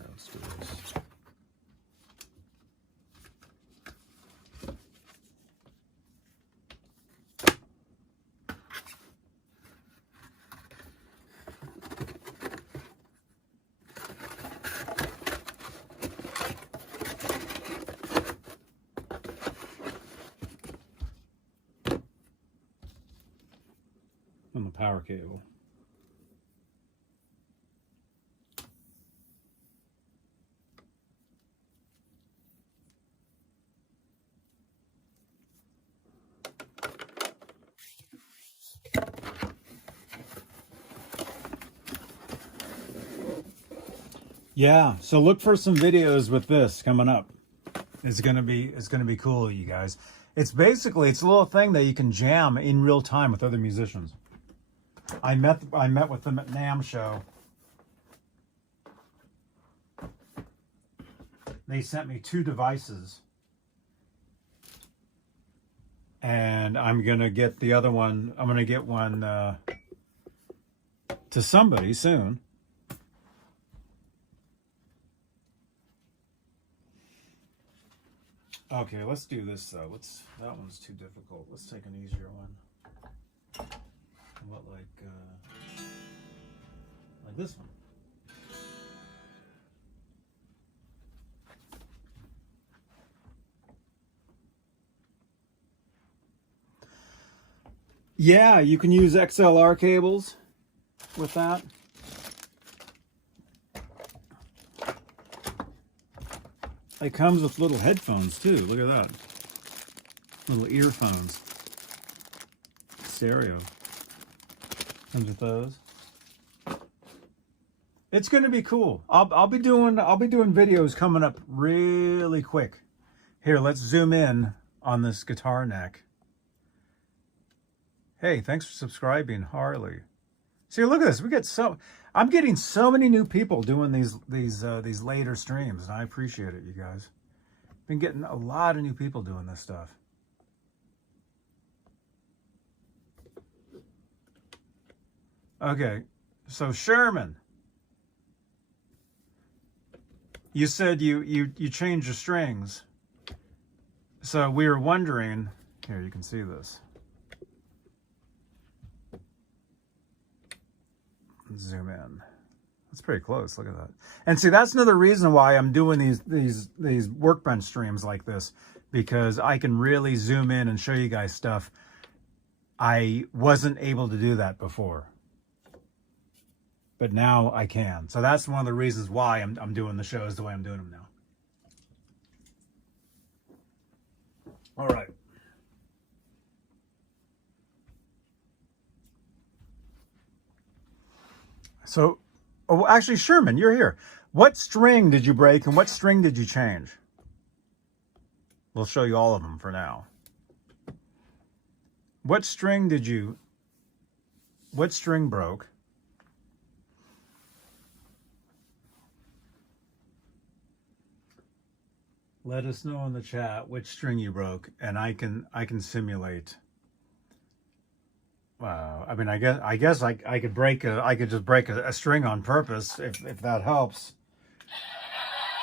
Let's do this. On the power cable. Yeah, so look for some videos with this coming up. It's gonna be cool, you guys. It's basically, it's a little thing that you can jam in real time with other musicians. I met with them at NAMM show. They sent me 2 devices. And I'm going to get the other one. I'm going to get one to somebody soon. Okay, let's do this though. That one's too difficult. Let's take an easier one. What, like this one? Yeah, you can use XLR cables with that. It comes with little headphones too. Look at that. Little earphones. Stereo. Comes with those. It's going to be cool. I'll be doing videos coming up really quick. Here, let's zoom in on this guitar neck. Hey, thanks for subscribing, Harley. See, look at this. I'm getting so many new people doing these later streams, and I appreciate it, you guys. Been getting a lot of new people doing this stuff. Okay, so Sherman, you said you changed the strings. So we were wondering, here you can see this. Zoom in. That's pretty close. Look at that. And see, that's another reason why I'm doing these workbench streams like this, because I can really zoom in and show you guys stuff I wasn't able to do that before. But now I can. So that's one of the reasons why I'm doing the shows the way I'm doing them now. All right. So, oh, actually, Sherman, you're here. What string did you break and what string did you change? We'll show you all of them for now. What string broke? Let us know in the chat which string you broke, and I can simulate. Wow, I mean, I guess I could just break a string on purpose if that helps.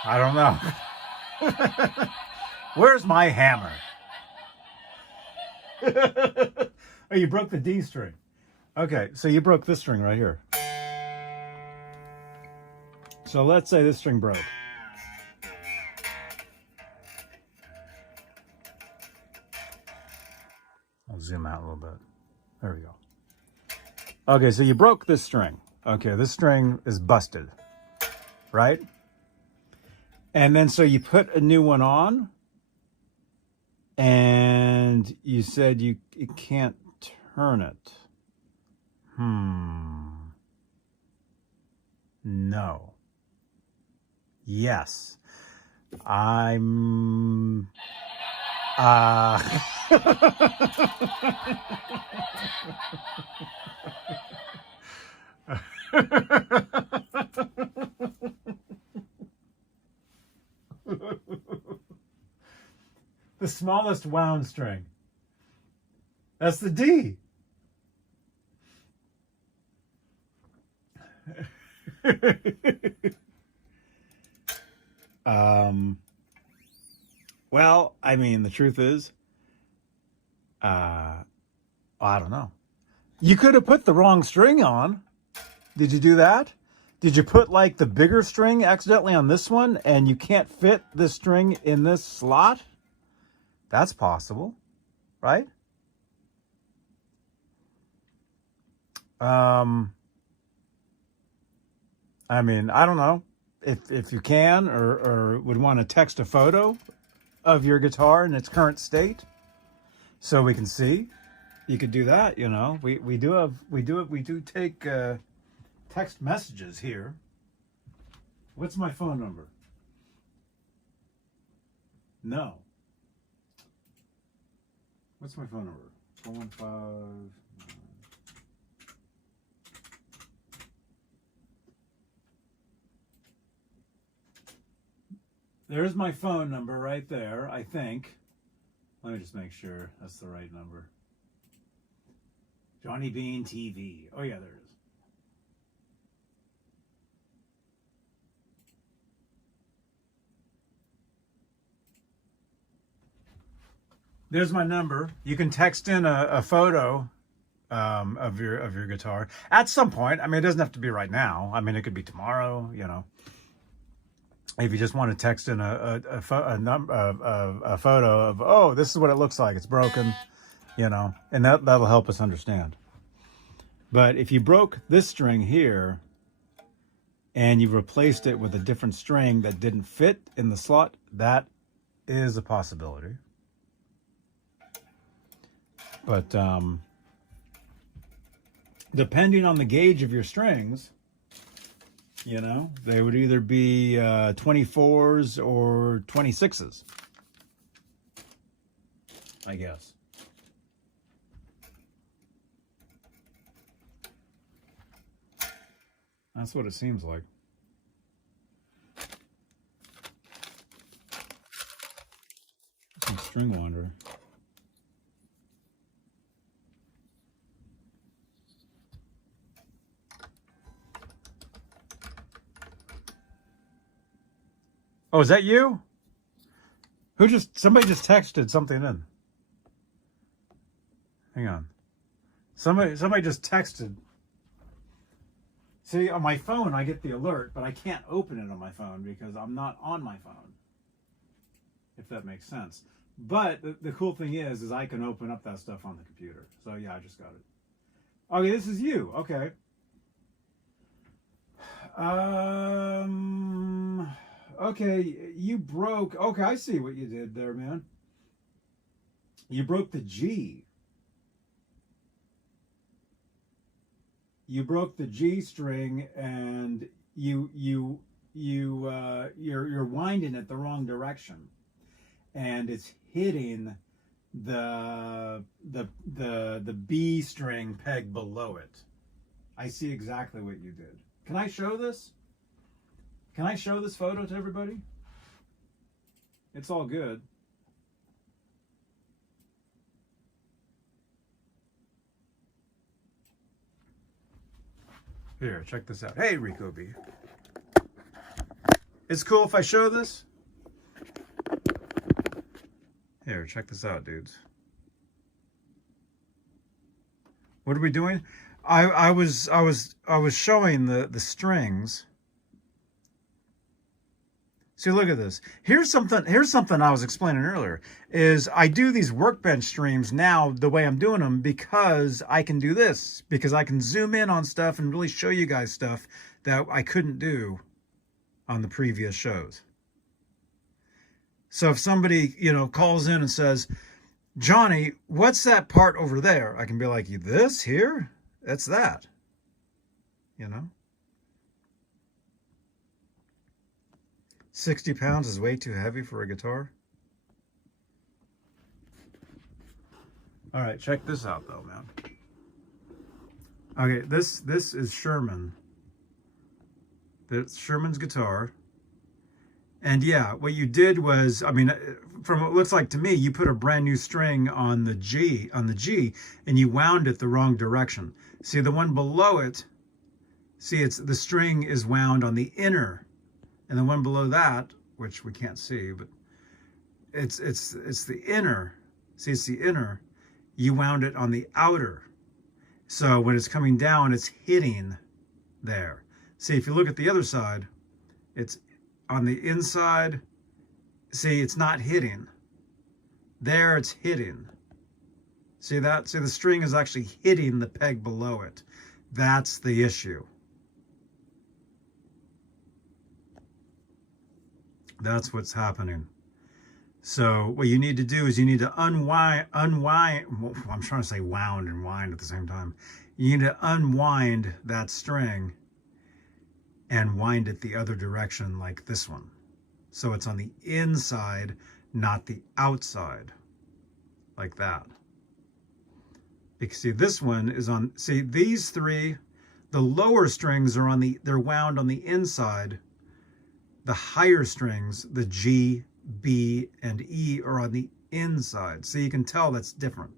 I don't know. Where's my hammer? Oh, you broke the D string. Okay, so you broke this string right here. So let's say this string broke. I'll zoom out a little bit. There we go. Okay, so you broke this string. Okay, this string is busted, right? And then so you put a new one on, and you said you can't turn it. No. Yes. I'm... The smallest wound string. That's the D. Well, I mean, the truth is, I don't know. You could have put the wrong string on. Did you do that? Did you put like the bigger string accidentally on this one and you can't fit this string in this slot? That's possible, right? I mean, I don't know if you can or would want to text a photo of your guitar in its current state so we can see. You could do that, you know. We do take text messages here. What's my phone number? No. What's my phone number? 415. There's my phone number right there, I think. Let me just make sure that's the right number. Johnny Beane TV. Oh yeah, there it is. There's my number. You can text in a photo of your guitar at some point. I mean, it doesn't have to be right now. I mean, it could be tomorrow. You know, if you just want to text in a photo of, oh, this is what it looks like. It's broken. You know, and that'll help us understand. But if you broke this string here and you replaced it with a different string that didn't fit in the slot, that is a possibility. But depending on the gauge of your strings, you know, they would either be 24s or 26s, I guess. That's what it seems like. Some string wander. Oh, is that you? Somebody just texted something in. Hang on. Somebody just texted See, on my phone, I get the alert, but I can't open it on my phone because I'm not on my phone, if that makes sense. But the cool thing is I can open up that stuff on the computer. So yeah, I just got it. Okay, this is you. Okay. Okay, you broke. Okay, I see what you did there, man. You broke the G. You broke the G string, and you're winding it the wrong direction, and it's hitting the B string peg below it. I see exactly what you did. Can I show this? Can I show this photo to everybody? It's all good. Here, check this out. Hey, Rico B. It's cool if I show this. Here, check this out, dudes. What are we doing? I was showing the strings. See, look at this. Here's something I was explaining earlier, is I do these workbench streams now the way I'm doing them because I can do this, because I can zoom in on stuff and really show you guys stuff that I couldn't do on the previous shows. So if somebody, calls in and says, Johnny, what's that part over there? I can be like, this here? That's that, 60 pounds is way too heavy for a guitar. All right, check this out though, man. Okay, this is Sherman. That's Sherman's guitar. And yeah, what you did was, from what it looks like to me, you put a brand new string on the G, and you wound it the wrong direction. See, the one below it, the string is wound on the inner. And the one below that, which we can't see, but it's the inner. See, it's the inner. You wound it on the outer. So when it's coming down, it's hitting there. See, if you look at the other side, it's on the inside. See, it's not hitting. There, it's hitting. See that? See, the string is actually hitting the peg below it. That's the issue. That's what's happening. So what you need to do is you need to unwind, I'm trying to say wound and wind at the same time. You need to unwind that string and wind it the other direction like this one. So it's on the inside, not the outside, like that. Because see, this one is on, see these three, the lower strings are they're wound on the inside. The higher strings, the G, B, and E, are on the inside. So you can tell that's different.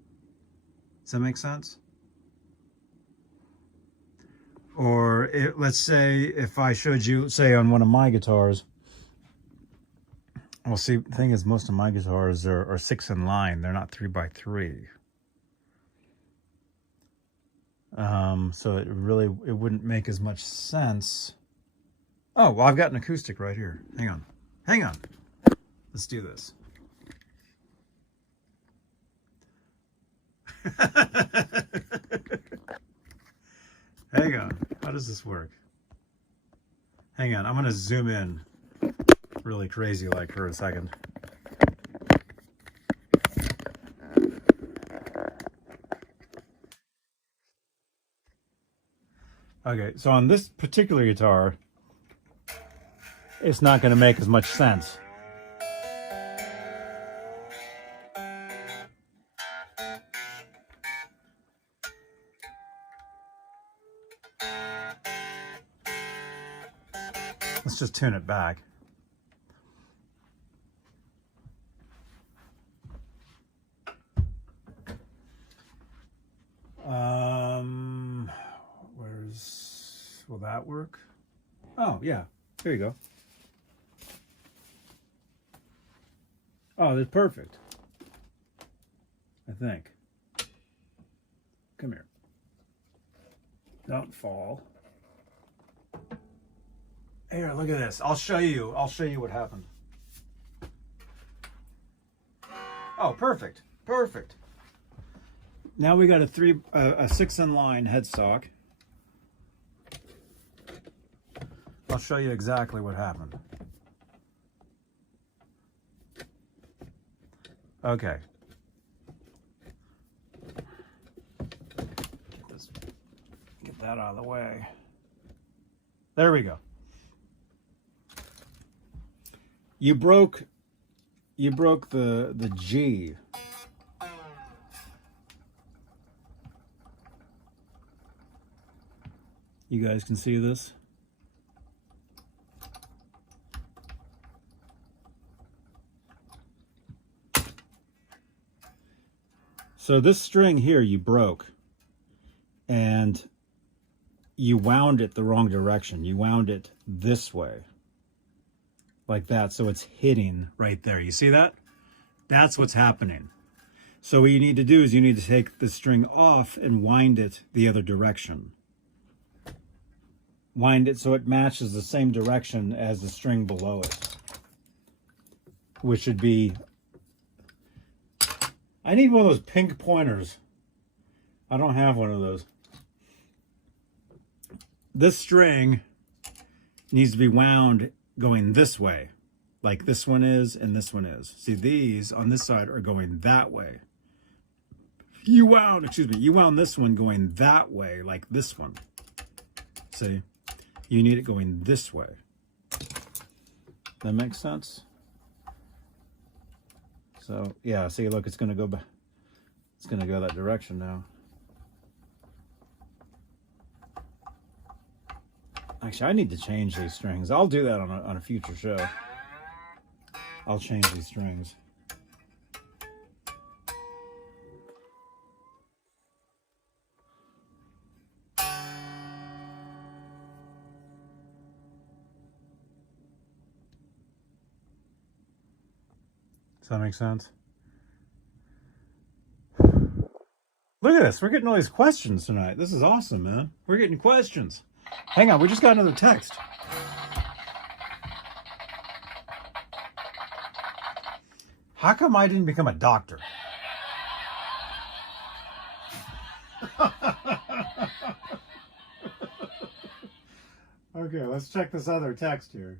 Does that make sense? Or let's say if I showed you, say on one of my guitars, well, see, the thing is, most of my guitars are 6 in line. They're not 3x3. So it wouldn't make as much sense. Oh, well, I've got an acoustic right here. Hang on. Let's do this. Hang on. How does this work? Hang on. I'm going to zoom in really crazy like for a second. Okay, so on this particular guitar, it's not going to make as much sense. Let's just tune it back. Will that work? Oh, yeah. Here you go. Oh, that's perfect. I think. Come here. Don't fall. Here, look at this. I'll show you what happened. Oh, perfect. Perfect. Now we got a 6-in-line headstock. I'll show you exactly what happened. Okay. Get that out of the way. There we go. You broke the G. You guys can see this? So this string here you broke, and you wound it the wrong direction. You wound it this way, like that, so it's hitting right there. You see that? That's what's happening. So what you need to do is you need to take the string off and wind it the other direction. Wind it so it matches the same direction as the string below it, which should be... I need one of those pink pointers. I don't have one of those. This string needs to be wound going this way, like this one is and this one is. See, these on this side are going that way. You wound this one going that way, like this one. See, you need it going this way. That makes sense? So yeah, see, look, it's gonna go back. It's gonna go that direction now. Actually, I need to change these strings. I'll do that on a future show. I'll change these strings. Does that make sense? Look at this. We're getting all these questions tonight. This is awesome, man. We're getting questions. Hang on, we just got another text. How come I didn't become a doctor? Okay, let's check this other text here.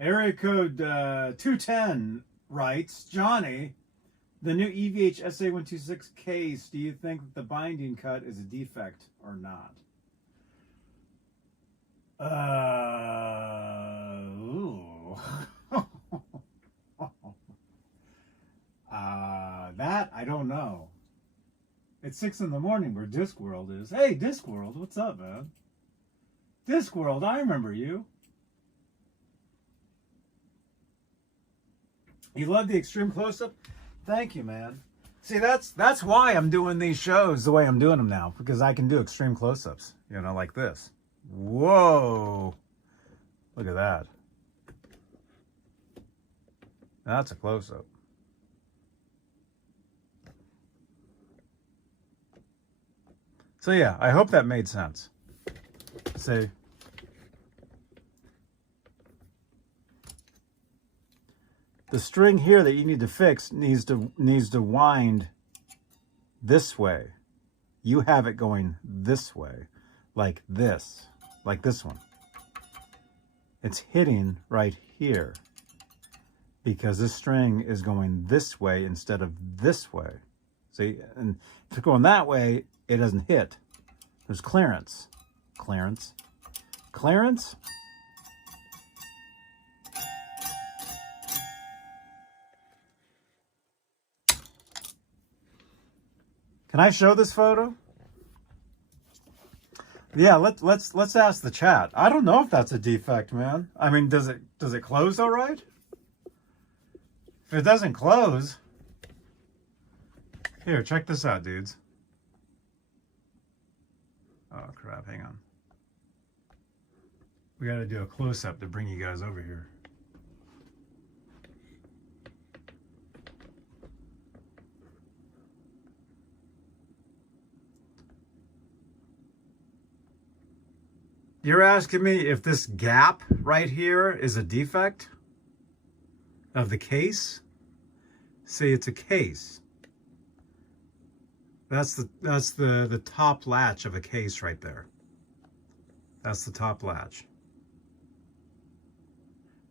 Area code 210 writes, Johnny, the new EVH SA126 case, do you think that the binding cut is a defect or not? That I don't know. It's 6 in the morning where Discworld is. Hey, Discworld, what's up, man? Discworld, I remember you. You love the extreme close-up? Thank you, man. See, that's why I'm doing these shows the way I'm doing them now, because I can do extreme close-ups, you know, like this. Whoa. Look at that. That's a close-up. So yeah, I hope that made sense. See? The string here that you need to fix needs to wind this way. You have it going this way, like this one. It's hitting right here because this string is going this way instead of this way. See, and if it's going that way, it doesn't hit. There's clearance. Clearance. Clearance. Can I show this photo? Yeah, let's ask the chat. I don't know if that's a defect, man. I mean, does it close all right? If it doesn't close, here, check this out, dudes. Oh crap, hang on. We got to do a close-up to bring you guys over here. You're asking me if this gap right here is a defect of the case? See, it's a case. That's the top latch of a case right there. That's the top latch.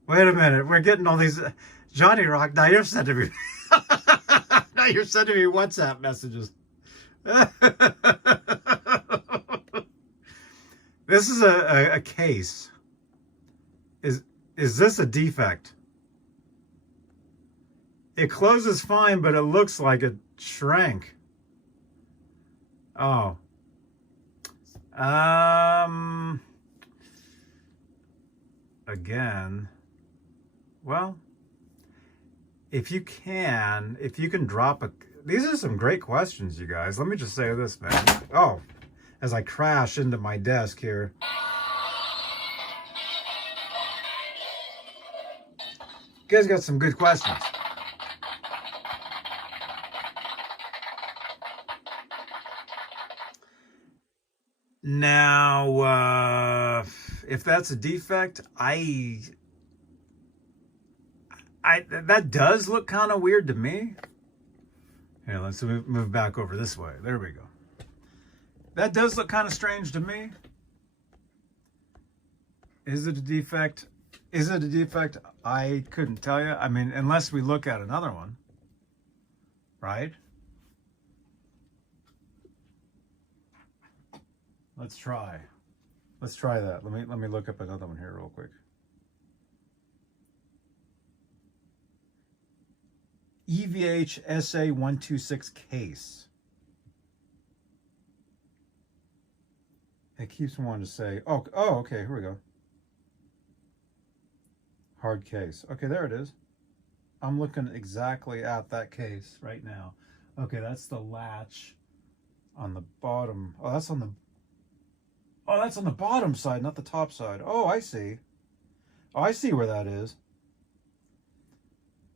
Wait a minute, we're getting all these Johnny Rock. Now you're sending me now you're sending me WhatsApp messages. This is a case. Is this a defect? It closes fine, but it looks like it shrank. Oh. Again. Well, if you can drop a... These are some great questions, you guys. Let me just say this, man. Oh, as I crash into my desk here. You guys got some good questions. Now, if that's a defect, that does look kind of weird to me. Here, let's move back over this way. There we go. That does look kind of strange to me. Is it a defect? Is it a defect? I couldn't tell you. I mean, unless we look at another one, right? Let's try that. Let me look up another one here real quick. EVH SA126 case. It keeps wanting to say, oh, okay, here we go. Hard case. Okay, there it is. I'm looking exactly at that case right now. Okay, that's the latch on the bottom. Oh, that's on the bottom side, not the top side. Oh, I see. Oh, I see where that is.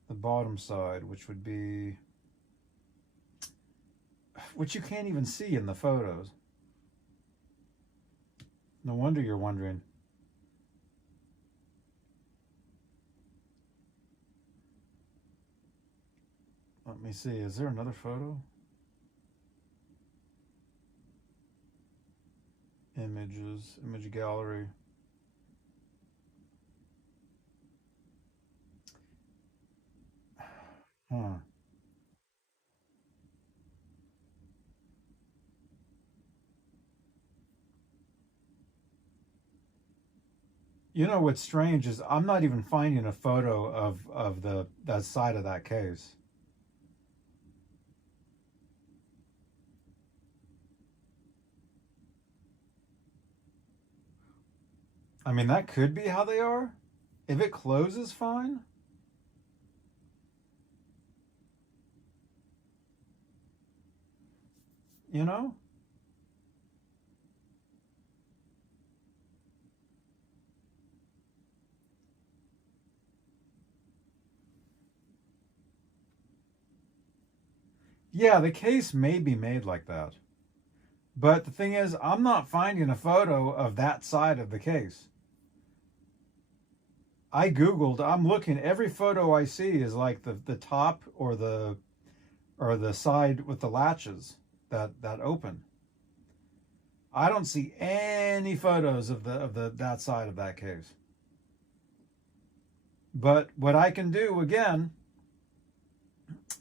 The bottom side, which would be... which you can't even see in the photos. No wonder you're wondering. Let me see, is there another photo? Images, image gallery. Huh. You know what's strange is I'm not even finding a photo of that side of that case. I mean, that could be how they are. If it closes fine. You know? Yeah, the case may be made like that. But the thing is, I'm not finding a photo of that side of the case. I Googled, I'm looking, every photo I see is like the top or the side with the latches that open. I don't see any photos of that side of that case. But what I can do, again,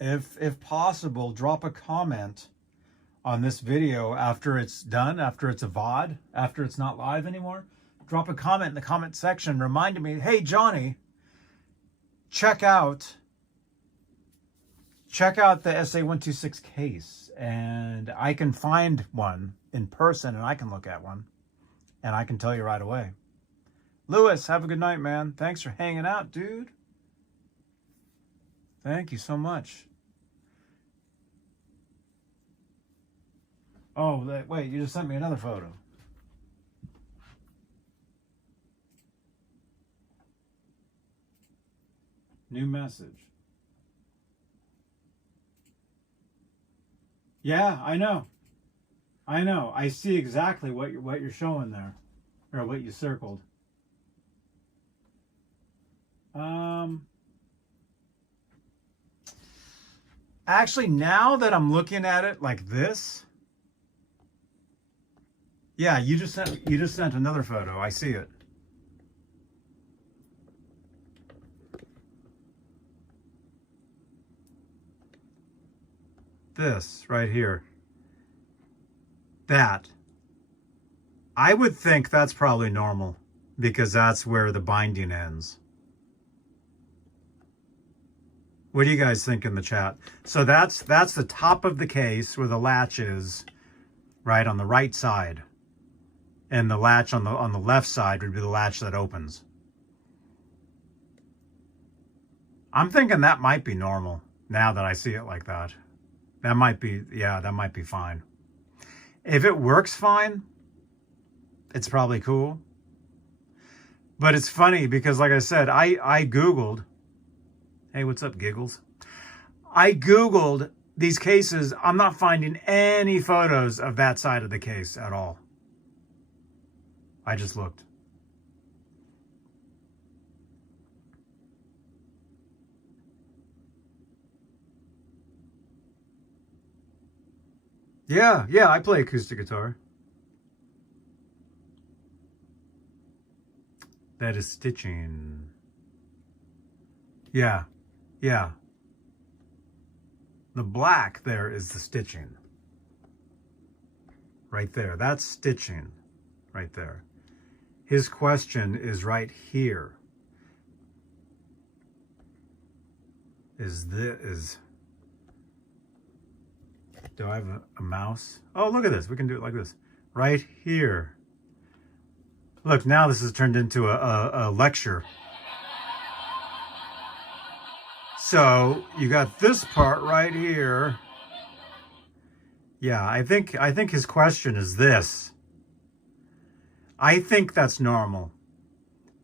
if possible, drop a comment on this video after it's done, after it's a VOD, after it's not live anymore. Drop a comment in the comment section reminding me, hey, Johnny, check out the SA126 case. And I can find one in person and I can look at one and I can tell you right away. Lewis, have a good night, man. Thanks for hanging out, dude. Thank you so much. Oh, wait, you just sent me another photo. New message. Yeah, I know. I know. I see exactly what you're showing there. or what you circled. Actually, now that I'm looking at it like this, yeah, you just sent another photo. I see it. This right here. That. I would think that's probably normal because that's where the binding ends. What do you guys think in the chat? So that's the top of the case where the latch is, right on the right side. And the latch on the left side would be the latch that opens. I'm thinking that might be normal now that I see it like that. That might be, yeah, that might be fine. If it works fine, it's probably cool. But it's funny because, like I said, I Googled. Hey, what's up, Giggles? I Googled these cases. I'm not finding any photos of that side of the case at all. I just looked. Yeah, I play acoustic guitar. That is stitching. Yeah. The black there is the stitching. Right there. That's stitching. Right there. His question is right here. Do I have a mouse? Oh, look at this. We can do it like this. Right here. Look, now this has turned into a lecture. So you got this part right here. Yeah, I think his question is this. I think that's normal.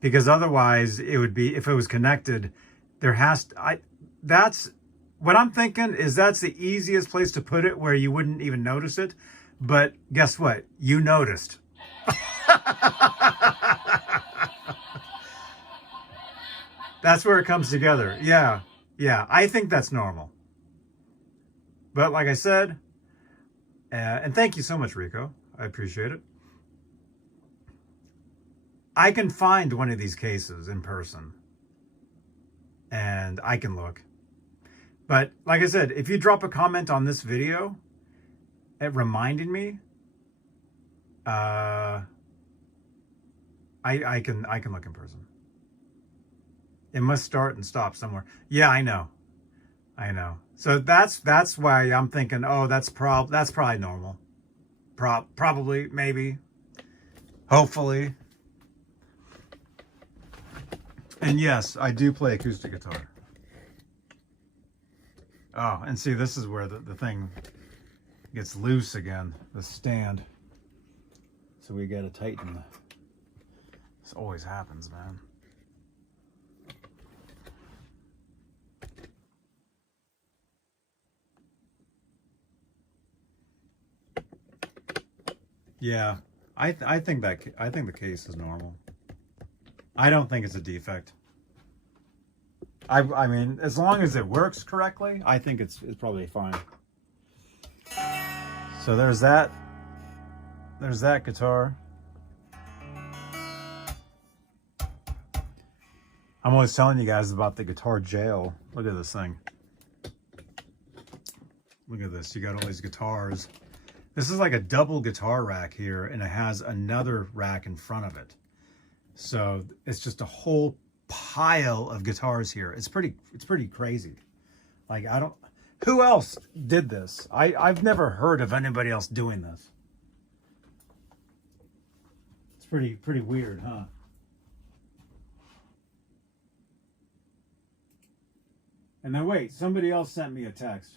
Because otherwise it would be, if it was connected, that's what I'm thinking is that's the easiest place to put it where you wouldn't even notice it. But guess what? You noticed. That's where it comes together. Yeah, I think that's normal. But like I said, and thank you so much, Rico. I appreciate it. I can find one of these cases in person. And I can look. But like I said, if you drop a comment on this video, it reminded me, I can look in person. It must start and stop somewhere. Yeah, I know. So that's why I'm thinking, oh, that's probably normal. Probably, maybe, hopefully. And yes, I do play acoustic guitar. Oh, and see, this is where the thing gets loose again, the stand. So we gotta tighten. This always happens, man. Yeah, I think the case is normal. I don't think it's a defect. I mean, as long as it works correctly, I think it's probably fine. So there's that guitar. I'm always telling you guys about the guitar jail. Look at this thing. Look at this. You got all these guitars. This is like a double guitar rack here, and it has another rack in front of it. So it's just a whole pile of guitars here. It's pretty crazy. Like, who else did this? I've never heard of anybody else doing this. It's pretty weird, huh? And then wait, somebody else sent me a text.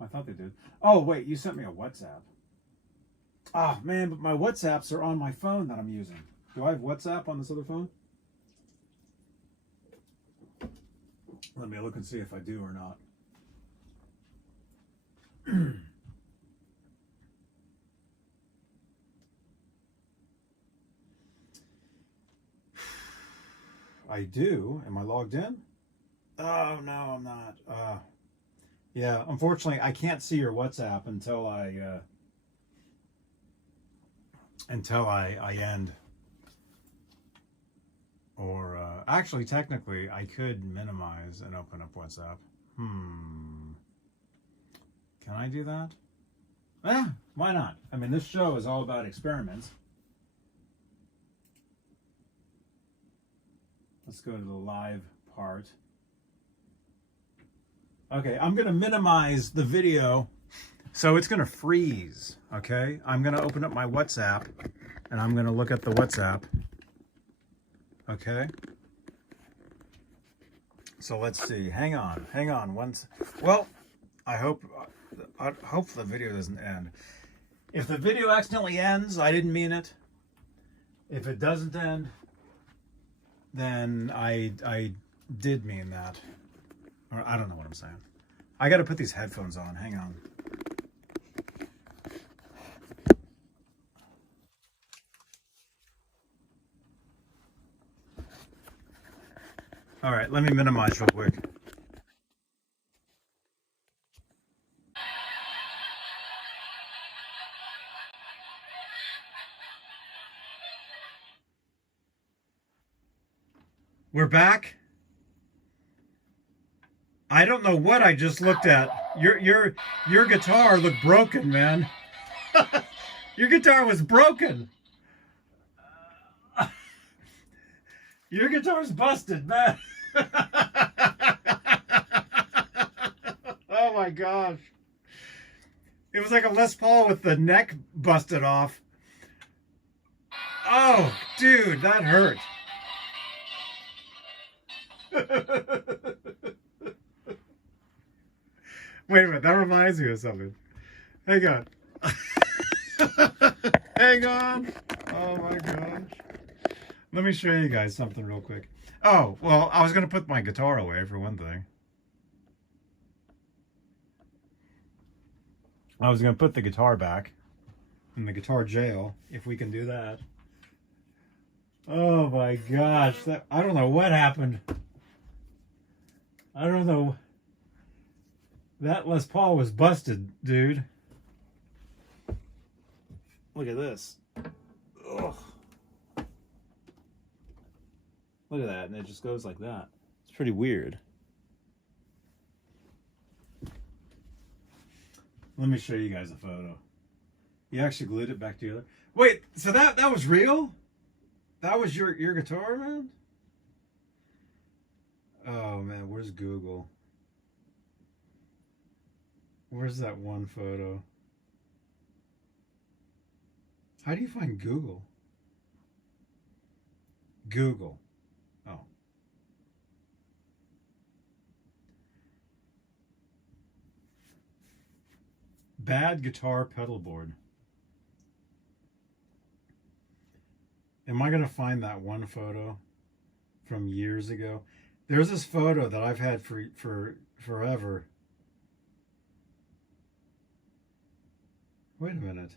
I thought they did. Oh, wait, you sent me a WhatsApp. Oh, man, but my WhatsApps are on my phone that I'm using. Do I have WhatsApp on this other phone? Let me look and see if I do or not. I do. Am I logged in? Oh, no, I'm not. Yeah, unfortunately, I can't see your WhatsApp until I end. Or actually, technically, I could minimize and open up WhatsApp. Can I do that? Why not? I mean, this show is all about experiments. Let's go to the live part. Okay, I'm going to minimize the video, so it's going to freeze, okay? I'm going to open up my WhatsApp, and I'm going to look at the WhatsApp, okay? So let's see. Hang on. Well, I hope the video doesn't end. If the video accidentally ends, I didn't mean it. If it doesn't end, then I did mean that. Or I don't know what I'm saying. I got to put these headphones on. Hang on. All right, let me minimize real quick. We're back. I don't know what I just looked at. Your guitar looked broken, man. Your guitar was broken. Your guitar's busted, man. Oh my gosh. It was like a Les Paul with the neck busted off. Oh, dude, that hurt. Wait a minute, that reminds me of something. Hang on. Hang on. Oh my gosh. Let me show you guys something real quick. Oh, well, I was going to put my guitar away for one thing. I was going to put the guitar back in the guitar jail, if we can do that. Oh my gosh. I don't know what happened. I don't know. That Les Paul was busted, dude. Look at this. Ugh. Look at that, and it just goes like that. It's pretty weird. Let me show you guys a photo. You actually glued it back together. Wait, so that was real? That was your guitar, man? Oh man, where's Google? Where's that one photo? How do you find Google? Google. Oh. Bad guitar pedal board. Am I going to find that one photo from years ago? There's this photo that I've had for forever. Wait a minute.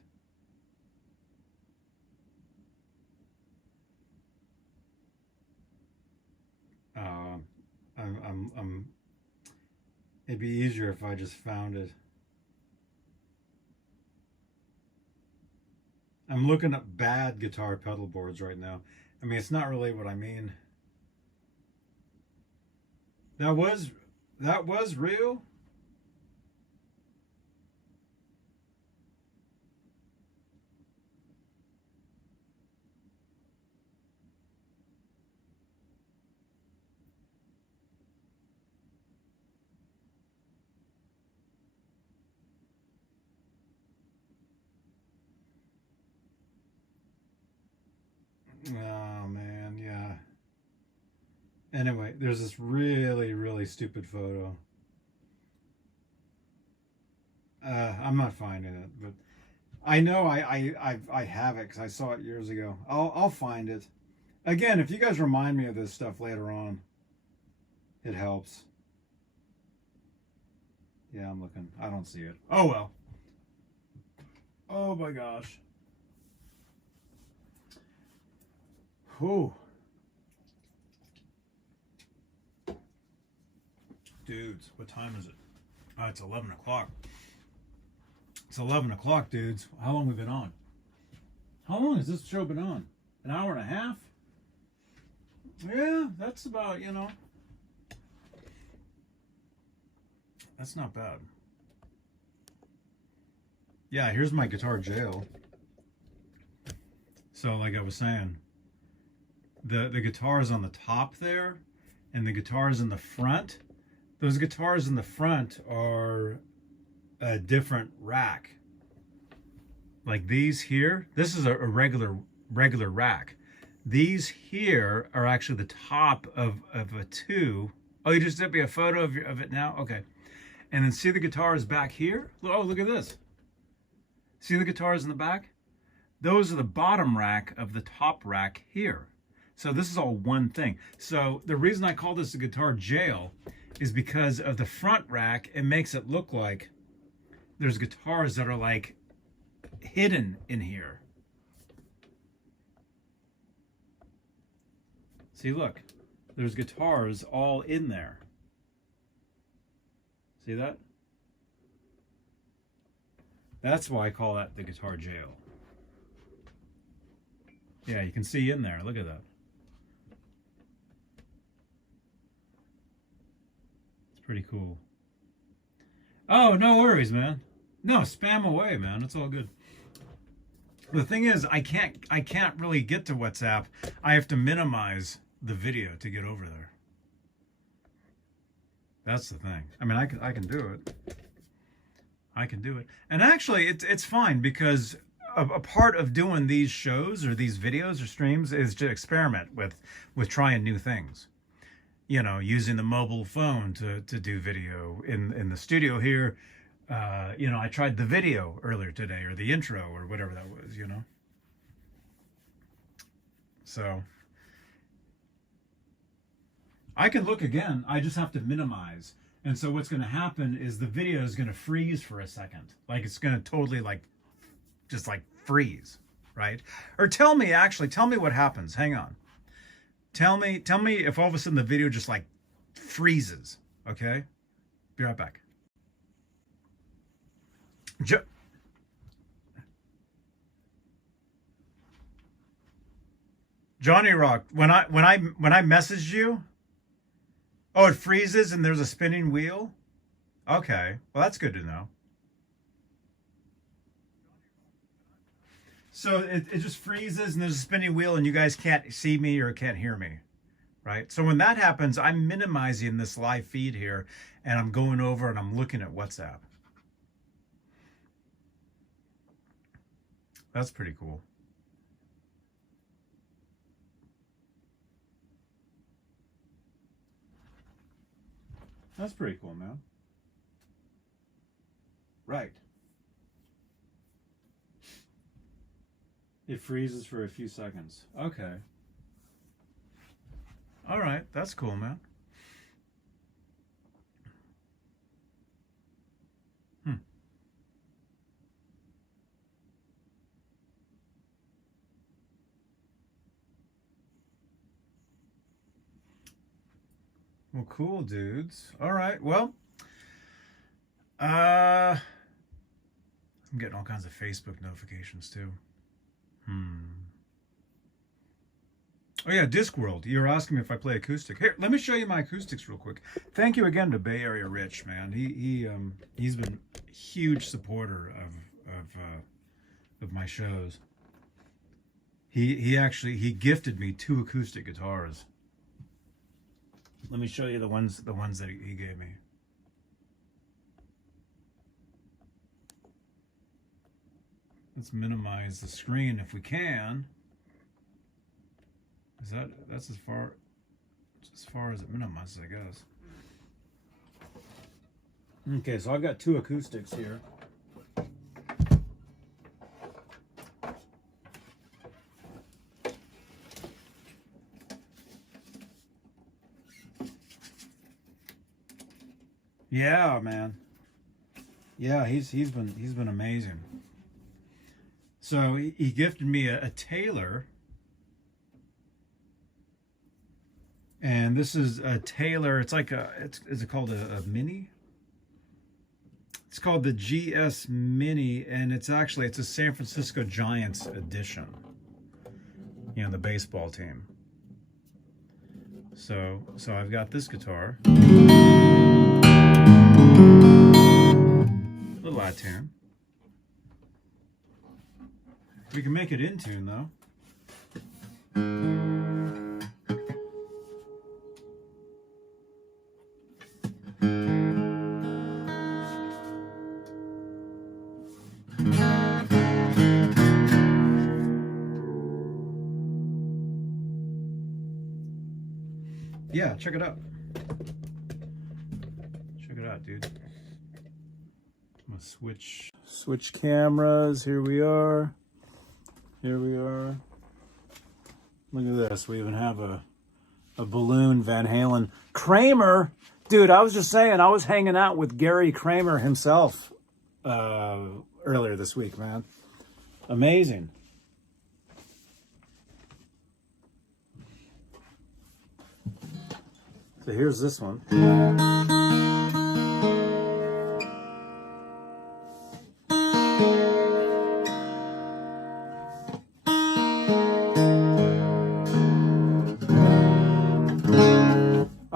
It'd be easier if I just found it. I'm looking up bad guitar pedal boards right now. I mean, it's not really what I mean. That was real? Oh man, yeah. Anyway, there's this really stupid photo. I'm not finding it, but I know I have it because I saw it years ago. I'll find it. Again, if you guys remind me of this stuff later on, it helps. Yeah, I'm looking. I don't see it. Oh, well. Oh, my gosh. Whew. Dudes, what time is it? Oh, it's 11 o'clock. It's 11 o'clock, dudes. How long have we been on? How long has this show been on? An hour and a half? Yeah, that's about, you know. That's not bad. Yeah, here's my guitar jail. So, like I was saying, the guitars on the top there and the guitars in the front, those guitars in the front are a different rack. Like these here, this is a regular rack. These here are actually the top of a two. Oh, you just did me a photo of it now? Okay. And then see the guitars back here? Oh, look at this. See the guitars in the back? Those are the bottom rack of the top rack here. So this is all one thing. So the reason I call this a guitar jail is because of the front rack. It makes it look like there's guitars that are like hidden in here. See, look, there's guitars all in there. See that? That's why I call that the guitar jail. Yeah, you can see in there. Look at that. It's pretty cool. Oh, no worries, man. No, spam away, man. It's all good. The thing is, I can't really get to WhatsApp. I have to minimize the video to get over there. That's the thing. I mean, I can do it. I can do it. And actually, it's fine because a part of doing these shows or these videos or streams is to experiment with trying new things. You know, using the mobile phone to do video in the studio here. You know, I tried the video earlier today, or the intro, or whatever that was, you know. So I can look again. I just have to minimize. And so what's going to happen is the video is going to freeze for a second. Like it's going to totally just freeze, right? Or tell me what happens. Hang on. Tell me if all of a sudden the video just like freezes. Okay? Be right back. Johnny Rock, when I messaged you, oh, it freezes and there's a spinning wheel? Okay. Well, that's good to know. So it just freezes and there's a spinning wheel and you guys can't see me or can't hear me, right? So when that happens, I'm minimizing this live feed here and I'm going over and I'm looking at WhatsApp. That's pretty cool. That's pretty cool, man. Right. It freezes for a few seconds. Okay. All right. That's cool, man. Well, cool, dudes. All right. Well, I'm getting all kinds of Facebook notifications too. Oh yeah, Discworld. You're asking me if I play acoustic. Here, let me show you my acoustics real quick. Thank you again to Bay Area Rich, man. He's been a huge supporter of my shows. He gifted me 2 acoustic guitars. Let me show you the ones that he gave me. Let's minimize the screen if we can. That's as far as it minimizes, I guess. Okay, so I've got 2 acoustics here. Yeah, man. Yeah, he's been amazing. So he gifted me a Taylor, and this is a Taylor. It's like is it called a mini? It's called the GS Mini, and it's a San Francisco Giants edition. You know, the baseball team. So I've got this guitar. Little out tune. We can make it in tune though. Yeah, check it out. Check it out, dude. I'm gonna switch cameras. Here we are. Here we are. Look at this. We even have a balloon Van Halen. Kramer, dude, I was just saying, I was hanging out with Gary Kramer himself earlier this week, man. Amazing. So here's this one.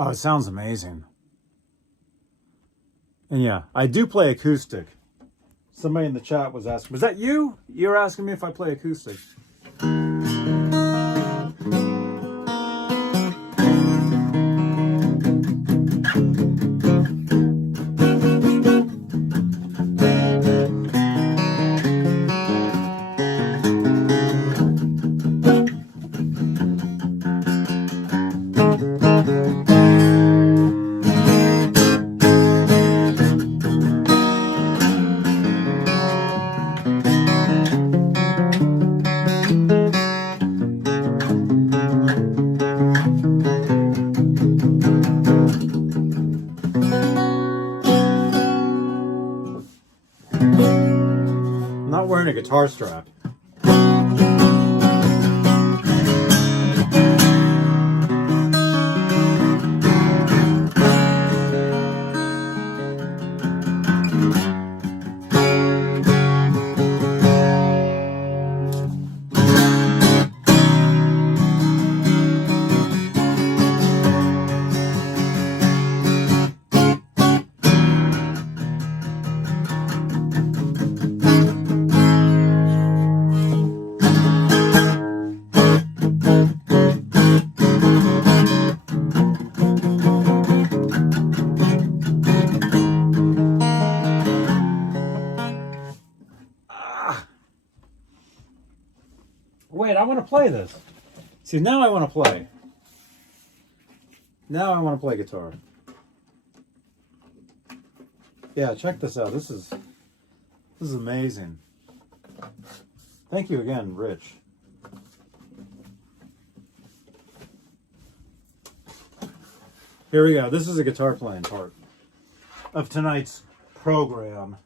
Oh, it sounds amazing. And yeah, I do play acoustic. Somebody in the chat was asking, was that you? You're asking me if I play acoustic. I'm not wearing a guitar strap. Wait, I want to play this. See, now I want to play. Now I want to play guitar. Yeah, check this out. This is amazing. Thank you again, Rich. Here we go. This is a guitar playing part of tonight's program.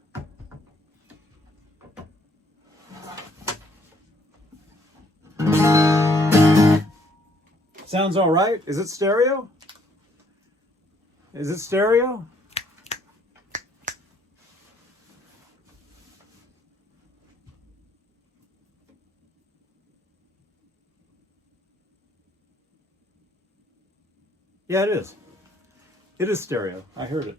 Sounds all right. Is it stereo? Is it stereo? Yeah, it is. It is stereo. I heard it.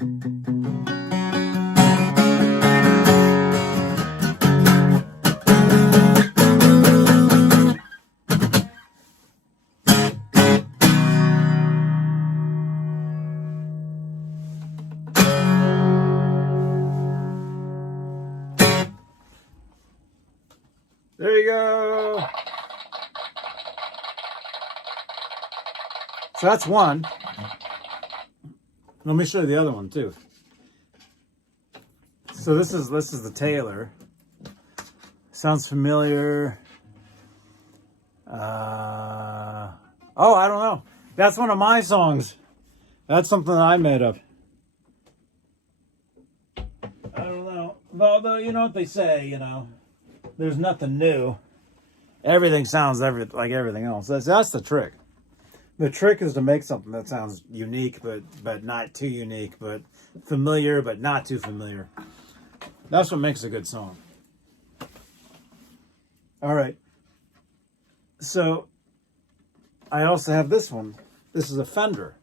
There you go. So that's one. Let me show you the other one too. So this is the Taylor. Sounds familiar. Oh, I don't know. That's one of my songs. That's something that I made up. I don't know. Although, you know what they say, you know, there's nothing new. Everything sounds like everything else. That's the trick. The trick is to make something that sounds unique, but not too unique, but familiar, but not too familiar. That's what makes a good song. All right. So I also have this one. This is a Fender.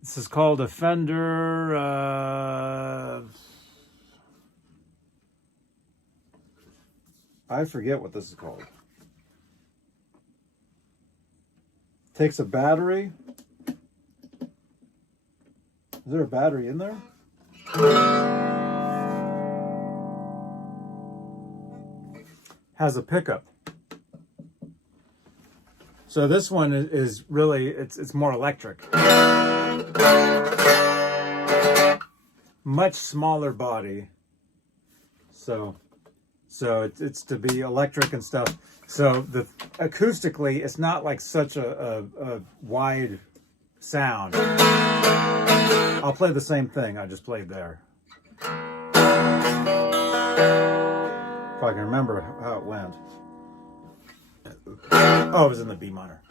This is called a Fender. I forget what this is called. Takes a battery. Is there a battery in there? Has a pickup. So this one is really, it's more electric. Much smaller body. So it's to be electric and stuff. So acoustically, it's not like such a wide sound. I'll play the same thing I just played there. If I can remember how it went. Oh, it was in the B minor.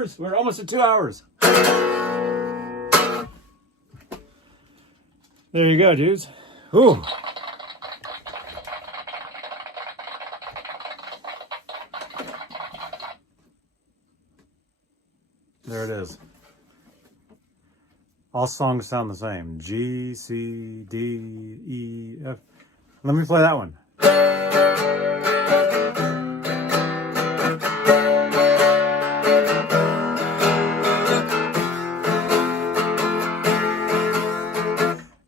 hours. We're almost at 2 hours. There you go, dudes. Ooh. There it is. All songs sound the same. G, C, D, E, F. Let me play that one.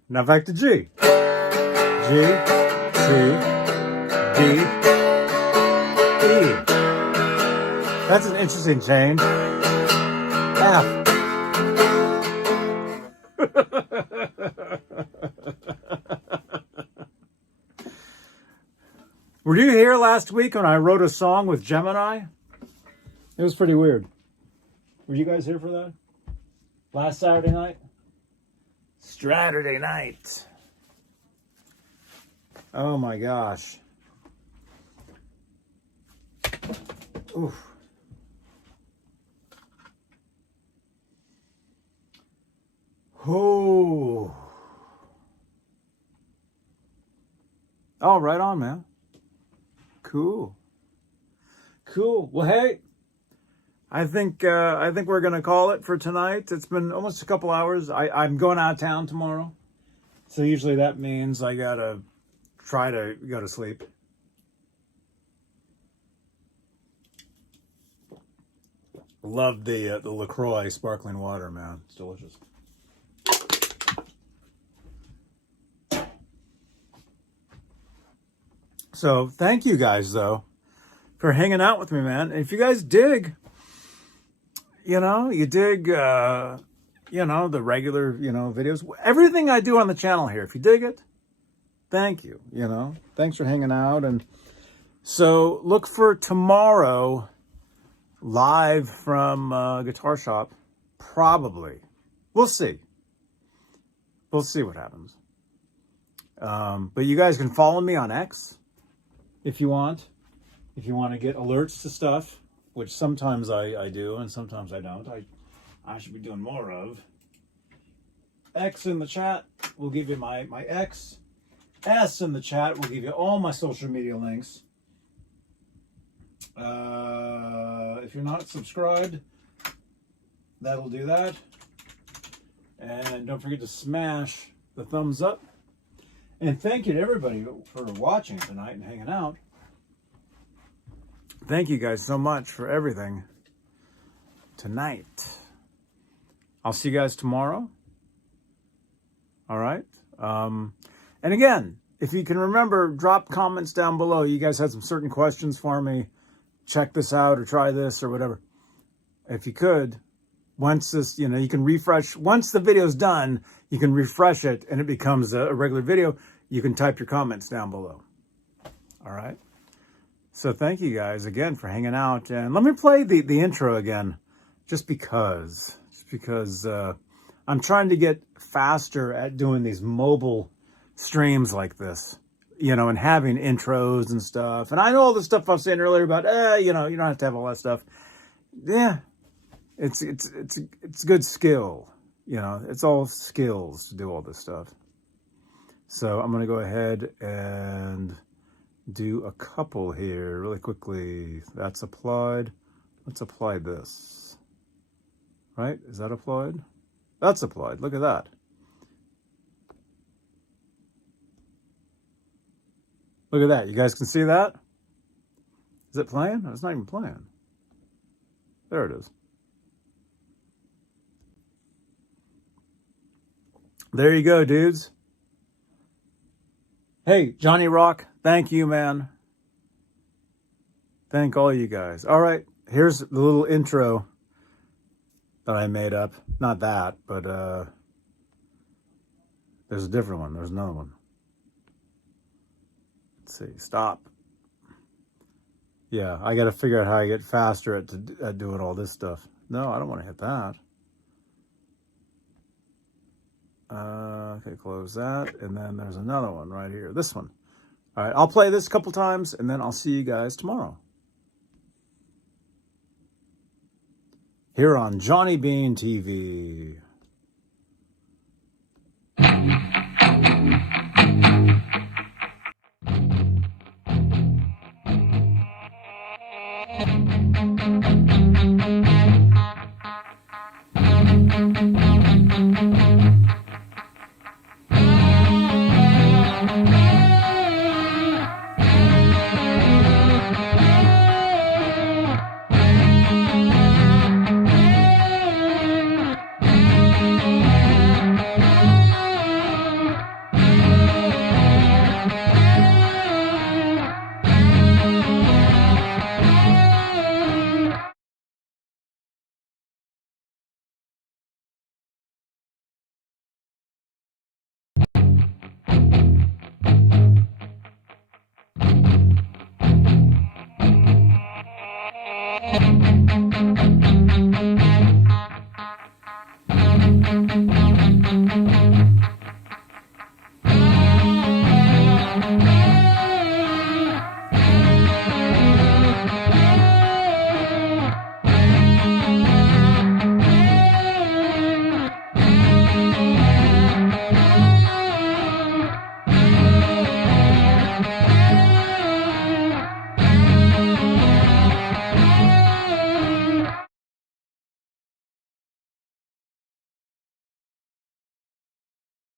Now back to G. G, C, D, E. That's an interesting change. F. Were you here last week when I wrote a song with Gemini? It was pretty weird. Were you guys here for that? Last Saturday night? Saturday night. Oh my gosh. Oof. Oh. Oh, right on, man. Cool. Cool. Well, hey, I think we're gonna call it for tonight. It's been almost a couple hours. I'm going out of town tomorrow, so usually that means I gotta try to go to sleep. Love the LaCroix sparkling water, man. It's delicious. So thank you guys, though, for hanging out with me, man. And if you guys dig, you dig, the regular, videos, everything I do on the channel here. If you dig it, thank you, Thanks for hanging out. And so look for tomorrow live from Guitar Shop, probably. We'll see. We'll see what happens. But you guys can follow me on X. If you want to get alerts to stuff, which sometimes I do and sometimes I don't. I should be doing more of. X in the chat will give you my X. S in the chat will give you all my social media links. If you're not subscribed, that'll do that. And don't forget to smash the thumbs up. And thank you to everybody for watching tonight and hanging out. Thank you guys so much for everything tonight. I'll see you guys tomorrow. All right. And again, if you can remember, drop comments down below. You guys had some certain questions for me. Check this out or try this or whatever. If you could, once this, you can refresh. Once the video's done, you can refresh it and it becomes a regular video. You can type your comments down below. All right. So thank you guys again for hanging out. And let me play the intro again, just because I'm trying to get faster at doing these mobile streams like this, and having intros and stuff. And I know all the stuff I was saying earlier about, you don't have to have all that stuff. Yeah, it's good skill. It's all skills to do all this stuff. So I'm going to go ahead and do a couple here really quickly. That's applied. Let's apply this. Right? Is that applied? That's applied. Look at that. Look at that. You guys can see that? Is it playing? No, it's not even playing. There it is. There you go, dudes. Hey, Johnny Rock, thank you, man. Thank all you guys. All right, here's the little intro that I made up. Not that, but there's a different one. There's another one. Let's see, stop. Yeah, I got to figure out how I get faster at doing all this stuff. No, I don't want to hit that. Okay, close that. And then there's another one right here. This one. All right, I'll play this a couple times, and then I'll see you guys tomorrow. here on Johnny Beane TV.